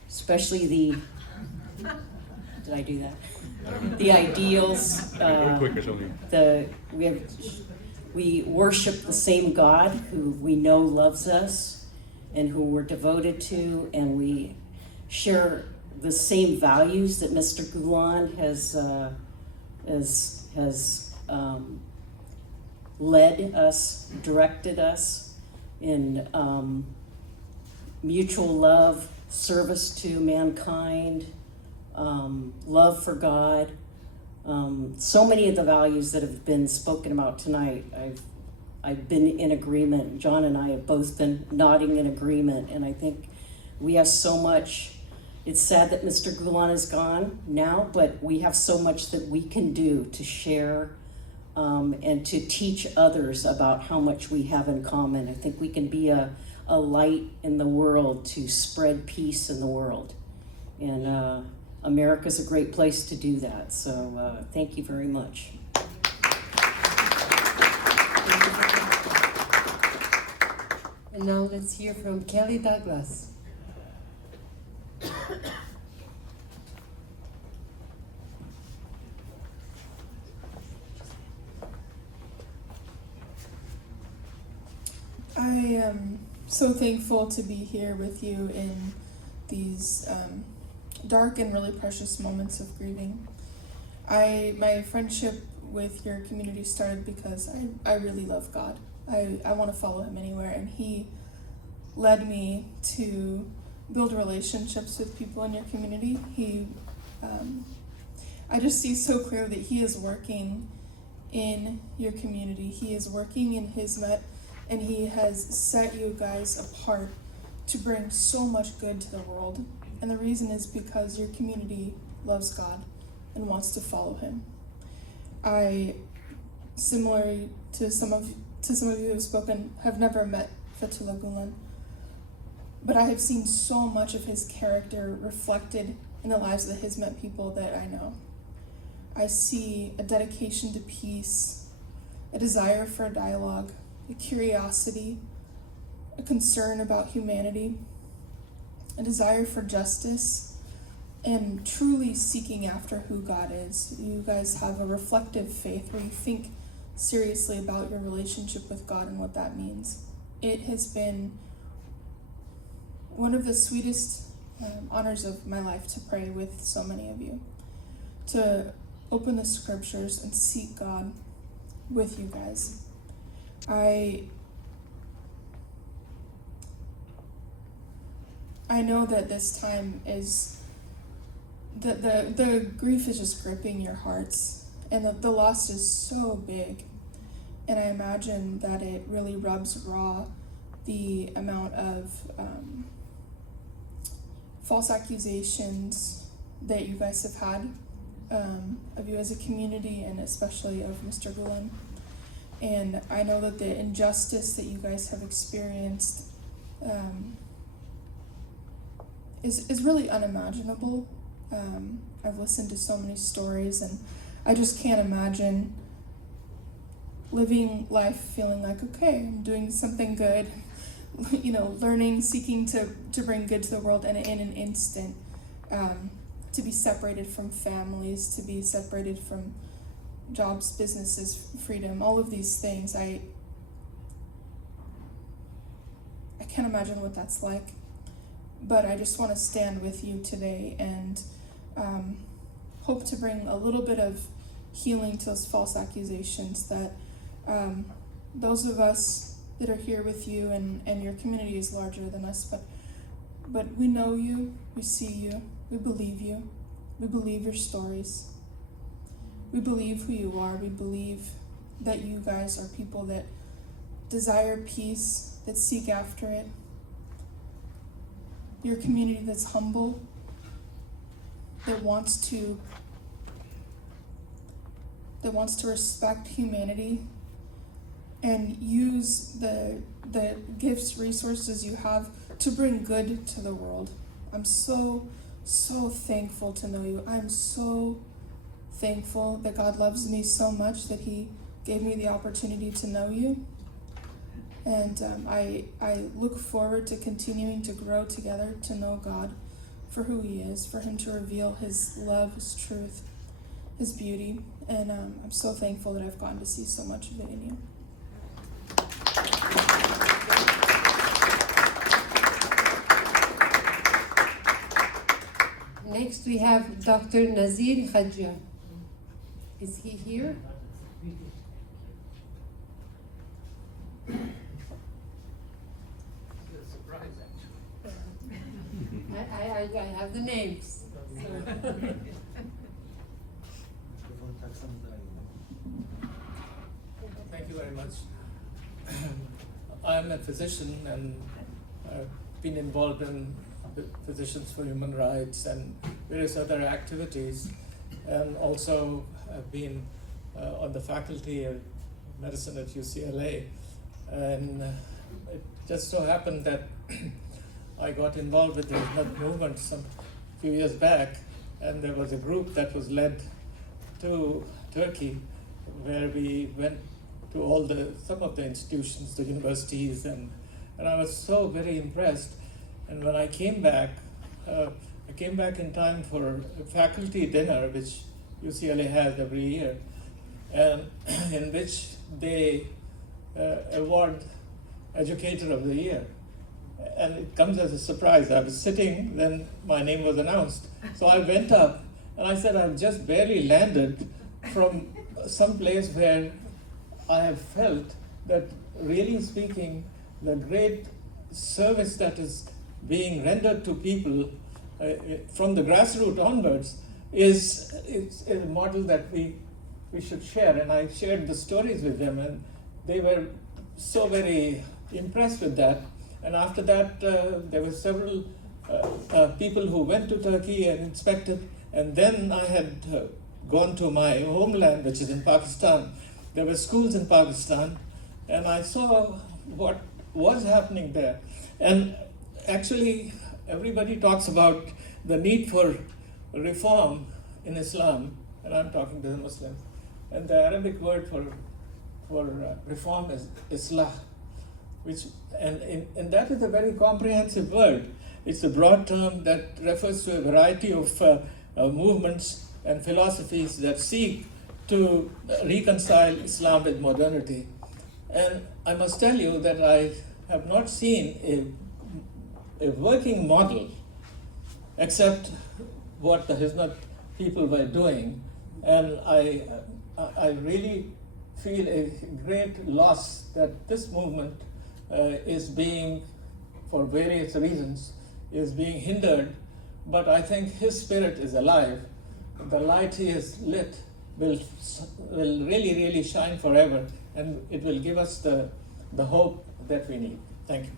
especially did I do that? The ideals. We worship the same God who we know loves us and who we're devoted to, and we share the same values that Mr. Gulen has led us, directed us in mutual love, service to mankind, love for God. So many of the values that have been spoken about tonight, I've been in agreement. John and I have both been nodding in agreement, and I think we have so much. It's sad that Mr. Gulen is gone now, but we have so much that we can do to share and to teach others about how much we have in common. I think we can be a light in the world to spread peace in the world. And America's a great place to do that. So thank you very much. And now let's hear from Kelly Douglas. I am so thankful to be here with you in these dark and really precious moments of grieving. My friendship with your community started because I really love God. I want to follow him anywhere, and he led me to build relationships with people in your community. I just see so clearly that he is working in your community. He is working in Hizmet, and he has set you guys apart to bring so much good to the world. And the reason is because your community loves God and wants to follow him. I, similarly to some of you who have spoken, have never met Fethullah Gulen, but I have seen so much of his character reflected in the lives of the Hizmet people that I know. I see a dedication to peace, a desire for a dialogue, a curiosity, a concern about humanity, a desire for justice, and truly seeking after who God is. You guys have a reflective faith where you think seriously about your relationship with God and what that means. It has been one of the sweetest honors of my life to pray with so many of you, to open the scriptures and seek God with you guys. I know that this time is, the grief is just gripping your hearts, and the loss is so big. And I imagine that it really rubs raw the amount of false accusations that you guys have had of you as a community, and especially of Mr. Gulen. And I know that the injustice that you guys have experienced is really unimaginable. I've listened to so many stories, and I just can't imagine living life feeling like, okay, I'm doing something good, learning, seeking to bring good to the world, and in an instant, to be separated from families, to be separated from jobs, businesses, freedom, all of these things. I can't imagine what that's like, but I just want to stand with you today and hope to bring a little bit of healing to those false accusations, that those of us that are here with you, and your community is larger than us, but we know you, we see you, we believe your stories. We believe who you are. We believe that you guys are people that desire peace, that seek after it. You're a community that's humble, that wants to respect humanity and use the gifts, resources you have to bring good to the world. I'm so thankful to know you. I'm so thankful that God loves me so much that He gave me the opportunity to know you. And I look forward to continuing to grow together, to know God for who He is, for Him to reveal His love, His truth, His beauty. And I'm so thankful that I've gotten to see so much of it in you. Next we have Dr. Nazir Khadja. Is he here? I have the names. So. Thank you very much. I'm a physician, and I've been involved in Physicians for Human Rights and various other activities, and also I've been on the faculty of medicine at UCLA. And it just so happened that I got involved with the Hizmet movement some few years back, and there was a group that was led to Turkey, where we went to some of the institutions, the universities, and I was so very impressed. And when I came back in time for a faculty dinner, which UCLA has every year, and in which they award Educator of the Year. And it comes as a surprise. I was sitting, then my name was announced. So I went up and I said, I've just barely landed from some place where I have felt that, really speaking, the great service that is being rendered to people from the grassroots onwards is a model that we should share. And I shared the stories with them, and they were so very impressed with that. And after that, there were several people who went to Turkey and inspected. And then I had gone to my homeland, which is in Pakistan. There were schools in Pakistan, and I saw what was happening there. And actually, everybody talks about the need for reform in Islam, and I'm talking to the Muslims. And the Arabic word for reform is islah, and that is a very comprehensive word. it's a broad term that refers to a variety of movements and philosophies that seek to reconcile Islam with modernity. And I must tell you that I have not seen a working model except what the Hizmet people were doing. And I really feel a great loss that this movement is being, for various reasons, is being hindered. But I think his spirit is alive. The light he has lit will really, really shine forever, and it will give us the hope that we need. Thank you.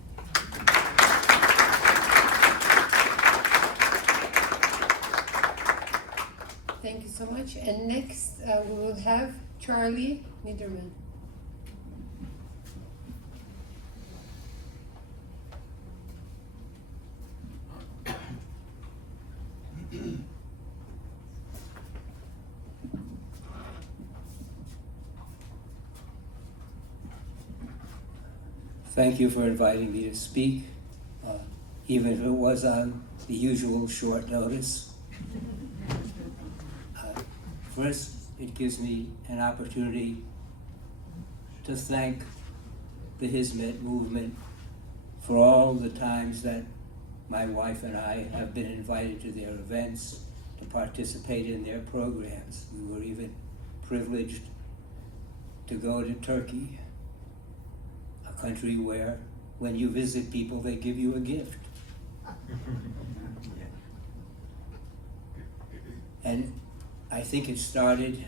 Thank you so much. And next we will have Charlie Niederman. Thank you for inviting me to speak, even if it was on the usual short notice. First, it gives me an opportunity to thank the Hizmet movement for all the times that my wife and I have been invited to their events, to participate in their programs. We were even privileged to go to Turkey, a country where when you visit people, they give you a gift. And I think it started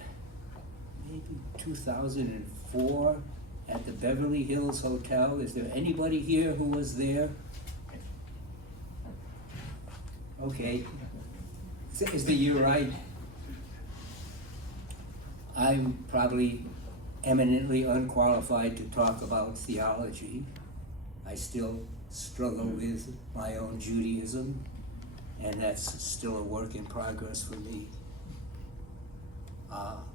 maybe 2004 at the Beverly Hills Hotel. Is there anybody here who was there? Okay. Is the year right? I'm probably eminently unqualified to talk about theology. I still struggle with my own Judaism, and that's still a work in progress for me.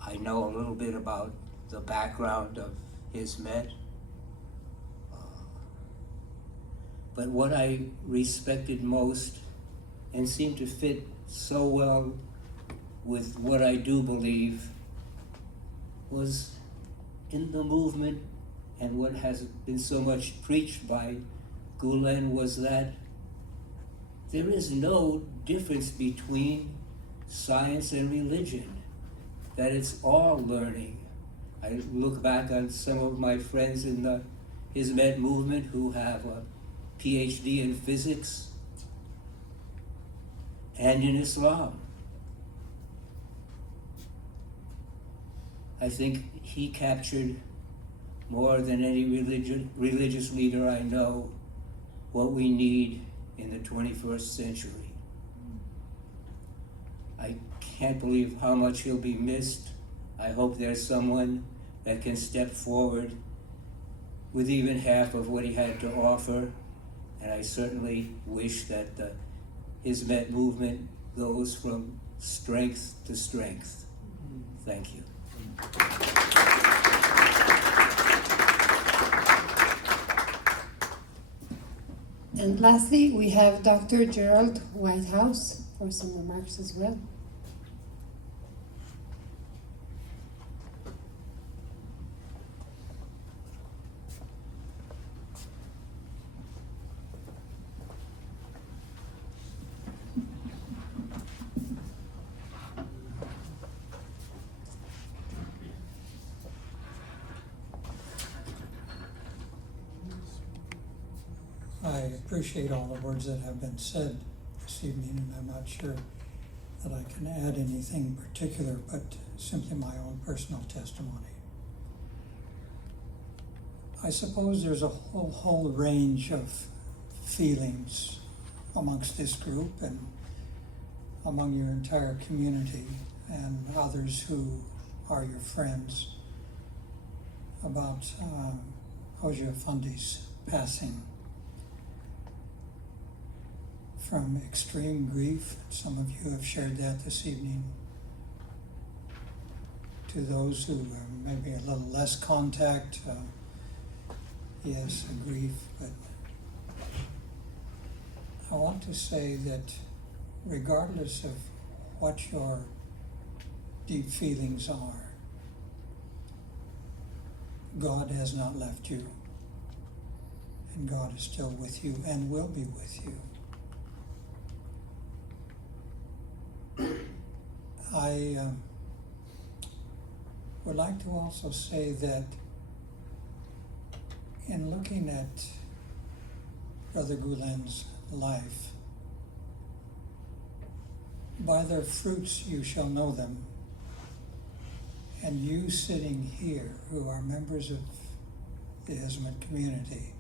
I know a little bit about the background of Hizmet, but what I respected most and seemed to fit so well with what I do believe was in the movement, and what has been so much preached by Gulen was that there is no difference between science and religion, that it's all learning. I look back on some of my friends in the Hizmet movement who have a PhD in physics and in Islam. I think he captured more than any religious leader I know what we need in the 21st century. I can't believe how much he'll be missed. I hope there's someone that can step forward with even half of what he had to offer, and I certainly wish that the Hizmet movement goes from strength to strength. Thank you. And lastly, we have Dr. Gerald Whitehouse for some remarks as well. I appreciate all the words that have been said this evening, and I'm not sure that I can add anything particular, but simply my own personal testimony. I suppose there's a whole range of feelings amongst this group and among your entire community and others who are your friends about Hoja Fundi's passing. From extreme grief, some of you have shared that this evening, to those who are maybe a little less contact, yes, a grief, but I want to say that regardless of what your deep feelings are, God has not left you, and God is still with you and will be with you. I would like to also say that in looking at Brother Gulen's life, by their fruits you shall know them. And you sitting here who are members of the Hizmet community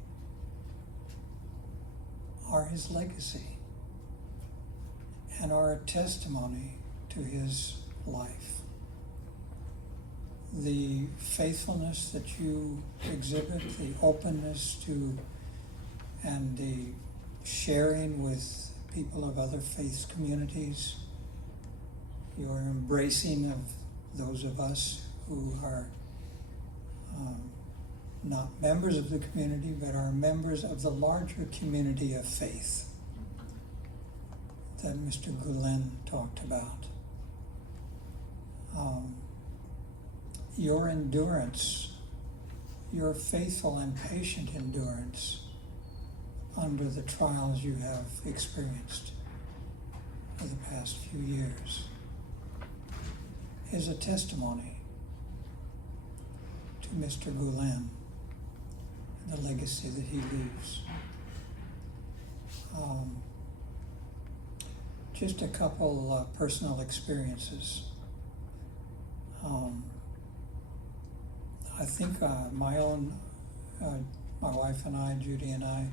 are his legacy and are a testimony to his life. The faithfulness that you exhibit, the openness to, and the sharing with people of other faith communities, your embracing of those of us who are not members of the community, but are members of the larger community of faith that Mr. Gulen talked about. Your endurance, your faithful and patient endurance under the trials you have experienced for the past few years is a testimony to Mr. Gulen and the legacy that he leaves. Just a couple personal experiences. I think my wife and I, Judy and I,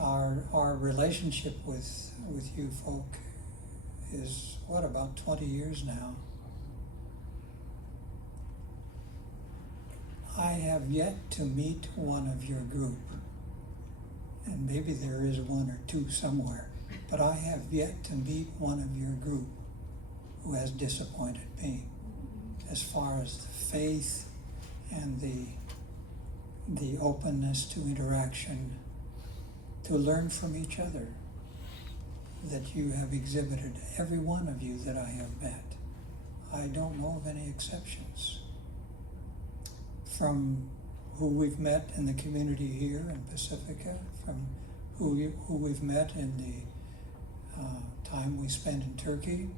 our relationship with you folk is about 20 years now. I have yet to meet one of your group, and maybe there is one or two somewhere, but I have yet to meet one of your group who has disappointed me as far as the faith and the openness to interaction, to learn from each other that you have exhibited, every one of you that I have met. I don't know of any exceptions. From who we've met in the community here in Pacifica, from who we've met in the time we spent in Turkey.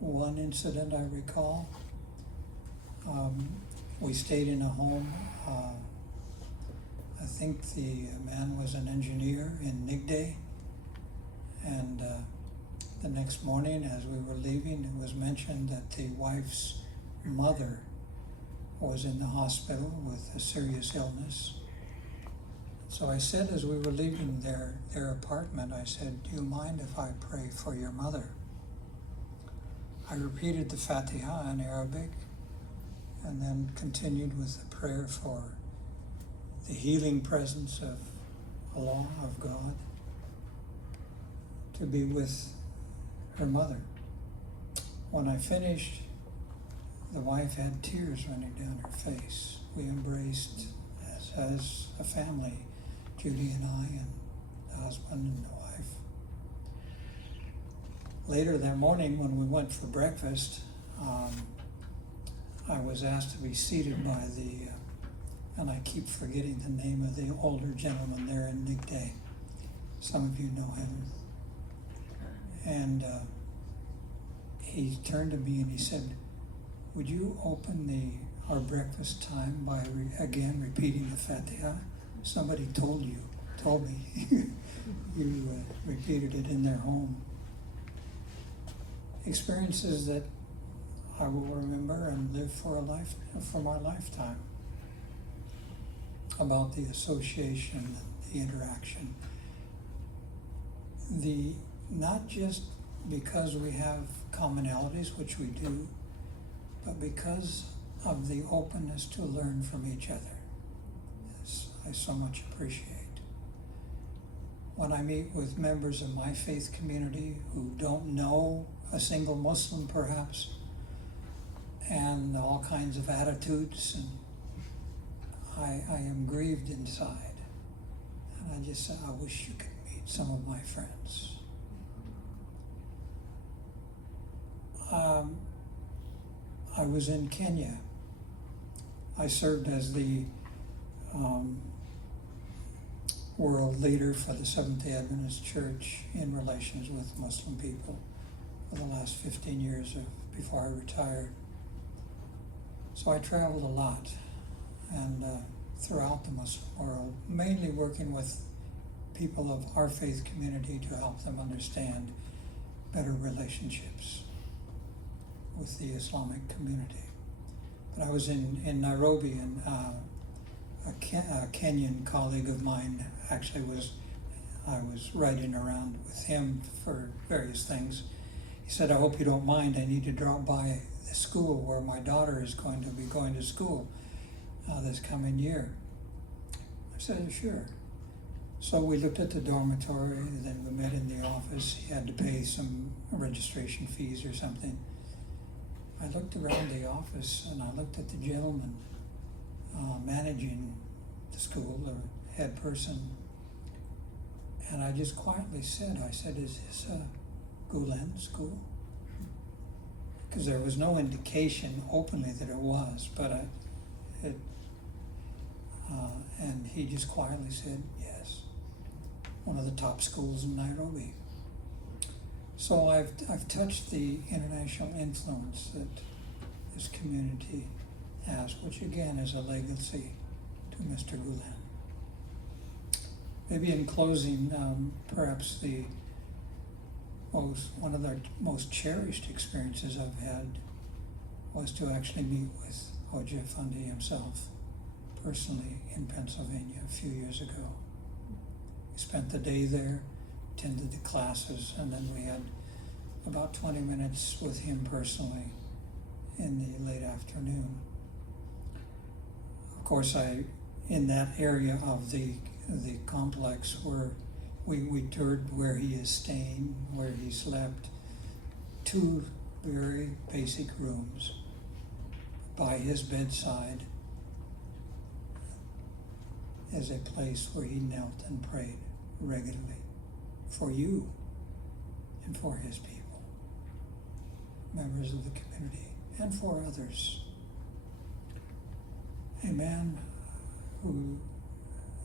One incident I recall, we stayed in a home. I think the man was an engineer in Nigde, and the next morning as we were leaving, it was mentioned that the wife's mother was in the hospital with a serious illness. So I said, as we were leaving their apartment, I said, "Do you mind if I pray for your mother?" I repeated the Fatiha in Arabic and then continued with the prayer for the healing presence of Allah, of God, to be with her mother. When I finished, the wife had tears running down her face. We embraced as a family, Judy and I, and the husband and the wife. Later that morning when we went for breakfast, I was asked to be seated by and I keep forgetting the name of the older gentleman there in Nigde. Some of you know him. And he turned to me and he said, "Would you open our breakfast time by again repeating the Fatiha? Somebody told me you repeated it in their home." Experiences that I will remember and live for my lifetime, about the association and the interaction. Not just because we have commonalities, which we do, but because of the openness to learn from each other. I so much appreciate. When I meet with members of my faith community who don't know a single Muslim perhaps, and all kinds of attitudes, and I am grieved inside. And I just said, I wish you could meet some of my friends. I was in Kenya. I served as the world leader for the Seventh-day Adventist Church in relations with Muslim people for the last 15 years before I retired. So I traveled a lot and throughout the Muslim world, mainly working with people of our faith community to help them understand better relationships with the Islamic community. But I was in Nairobi, and a Kenyan colleague of mine actually I was riding around with him for various things. He said, I hope you don't mind, I need to drop by the school where my daughter is going to be going to school this coming year. I said, sure. So we looked at the dormitory, and then we met in the office. He had to pay some registration fees or something. I looked around the office and I looked at the gentleman managing the school, the head person, and I just quietly said, is this a Gulen school? Because there was no indication openly that it was, but and he just quietly said, yes, one of the top schools in Nairobi. So I've touched the international influence that this community has, which again is a legacy to Mr. Gulen. Maybe in closing, perhaps one of the most cherished experiences I've had was to actually meet with Hoja Fundi himself personally in Pennsylvania a few years ago. We spent the day there, attended the classes, and then we had about 20 minutes with him personally in the late afternoon. Of course, in that area of the complex where we toured where he is staying, where he slept, 2 very basic rooms by his bedside as a place where he knelt and prayed regularly for you and for his people, members of the community, and for others. A man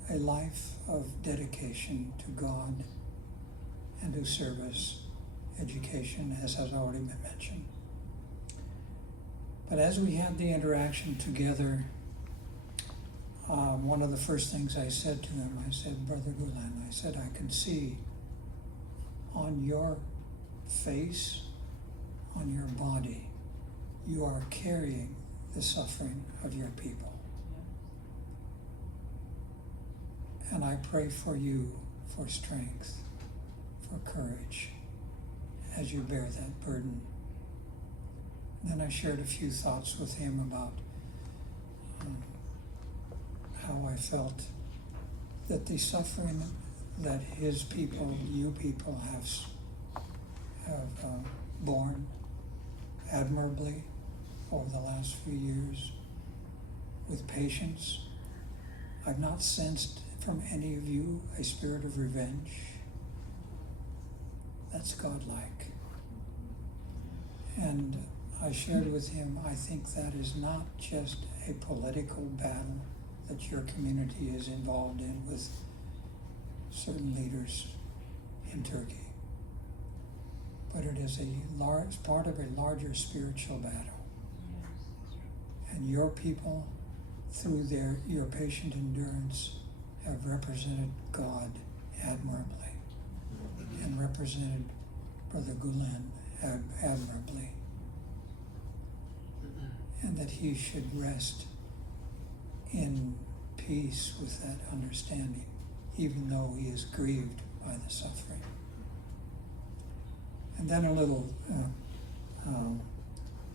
a life of dedication to God and to service, education, as has already been mentioned. But as we had the interaction together, one of the first things I said to him, I said, Brother Gulen, I said, I can see on your face, on your body, you are carrying the suffering of your people. And I pray for you for strength, for courage, as you bear that burden. And then I shared a few thoughts with him about how I felt that the suffering that his people, you people, have borne admirably over the last few years with patience. I've not sensed from any of you a spirit of revenge. That's godlike. And I shared with him, I think that is not just a political battle that your community is involved in with certain leaders in Turkey, but it is part of a larger spiritual battle. And your people, through your patient endurance, have represented God admirably and represented Brother Gulen admirably, and that he should rest in peace with that understanding, even though he is grieved by the suffering. And then a little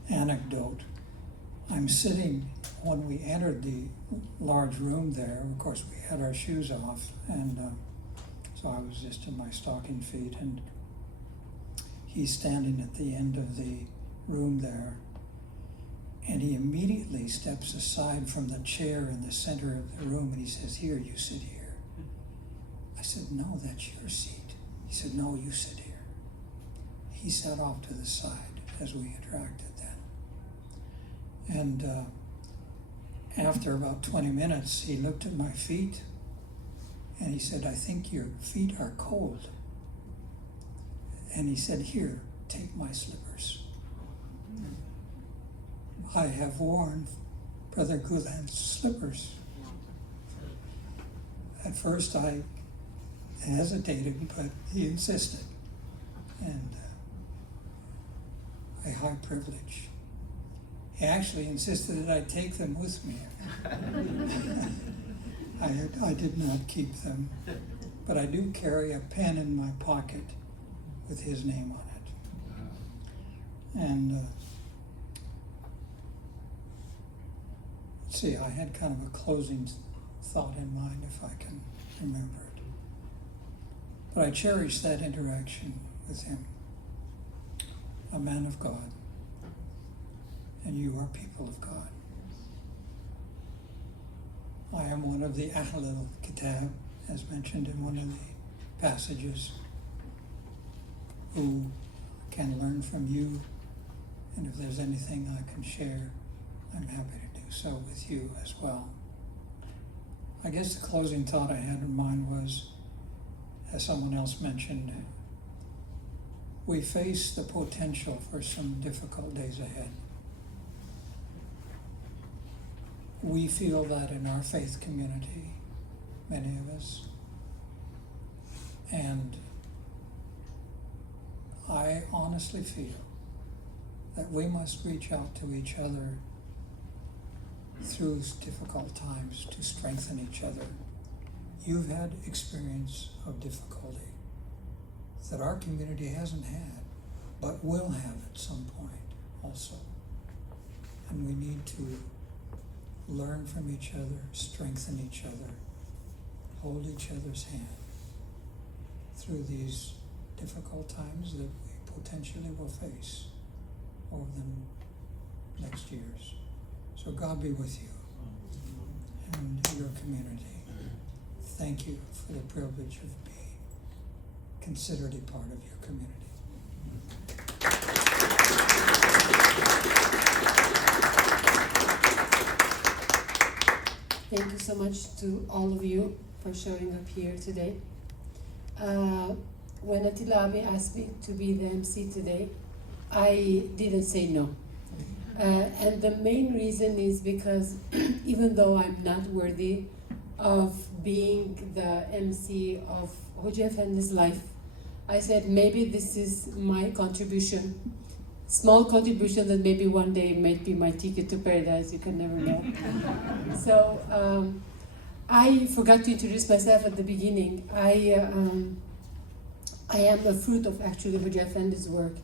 anecdote. I'm sitting, when we entered the large room there, of course we had our shoes off, and so I was just in my stocking feet, and he's standing at the end of the room there, And he immediately steps aside from the chair in the center of the room and he says, "Here, you sit here." I said, "No, that's your seat." He said, "No, you sit here." He sat off to the side as we interacted then. And after about 20 minutes, he looked at my feet and he said, "I think your feet are cold." And he said, "Here, take my slippers. I have worn Brother Gulen's slippers." At first I hesitated, but he insisted. And a high privilege. He actually insisted that I take them with me. I did not keep them, but I do carry a pen in my pocket with his name on it. And let's see, I had kind of a closing thought in mind, if I can remember it. But I cherish that interaction with him. A man of God, and you are people of God. I am one of the Ahl al-Kitab, as mentioned in one of the passages, who can learn from you, and if there's anything I can share, I'm happy to do so with you as well. I guess the closing thought I had in mind was, as someone else mentioned, we face the potential for some difficult days ahead. We feel that in our faith community, many of us. And I honestly feel that we must reach out to each other through difficult times to strengthen each other. You've had experience of difficulty that our community hasn't had, but will have at some point also. And we need to learn from each other, strengthen each other, hold each other's hand through these difficult times that we potentially will face over the next years. So God be with you and your community. Thank you for the privilege of being considered a part of your community. Thank you so much to all of you for showing up here today. When Attila Abi asked me to be the MC today, I didn't say no. And the main reason is because even though I'm not worthy of being the MC of Hoca Efendi's life, I said maybe this is my contribution, small contribution that maybe one day might be my ticket to paradise, you can never know. So I forgot to introduce myself at the beginning. I am a fruit of actually Hoca Efendi's work.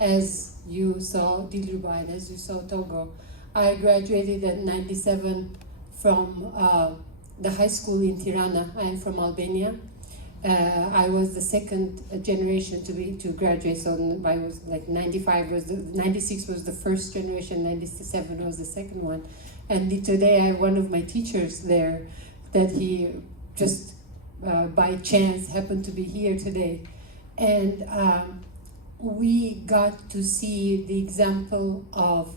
As you saw Dilruba and as you saw Togo, I graduated at 97 from the high school in Tirana. I am from Albania. I was the second generation to graduate, so I was like 96 was the first generation, 97 was the second one. And today I have one of my teachers there that he just by chance happened to be here today. And we got to see the example of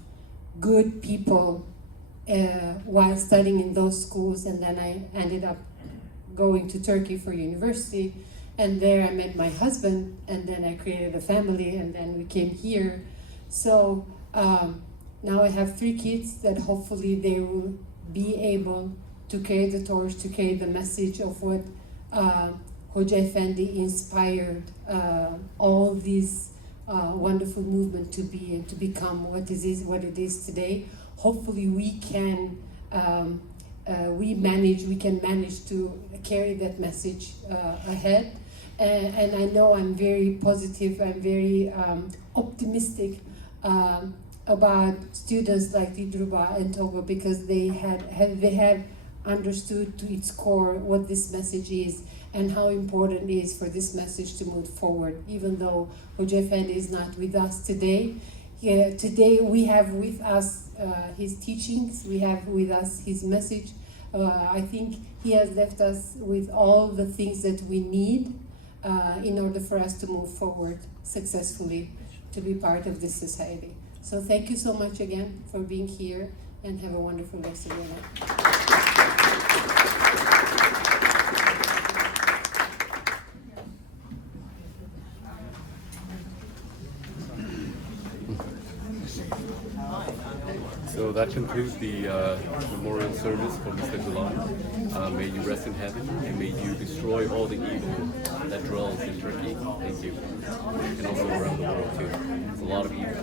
good people while studying in those schools, and then I ended up going to Turkey for university, and there I met my husband, and then I created a family, and then we came here. So now I have 3 kids that hopefully they will be able to carry the torch, to carry the message of what Hoca Efendi inspired all these wonderful movement to be and to become what it is today. Hopefully we can manage to carry that message ahead. And I know I'm very positive, I'm very optimistic about students like Dilruba and Togo, because they have understood to its core what this message is and how important it is for this message to move forward. Even though Hoca Efendi is not with us today, today we have with us his teachings, we have with us his message. I think he has left us with all the things that we need in order for us to move forward successfully, to be part of this society. So thank you so much again for being here, and have a wonderful rest of your night. So that concludes the memorial service for Mr. Gulen. May you rest in heaven, and may you destroy all the evil that dwells in Turkey. Thank you. And also around the world too. There's a lot of evil.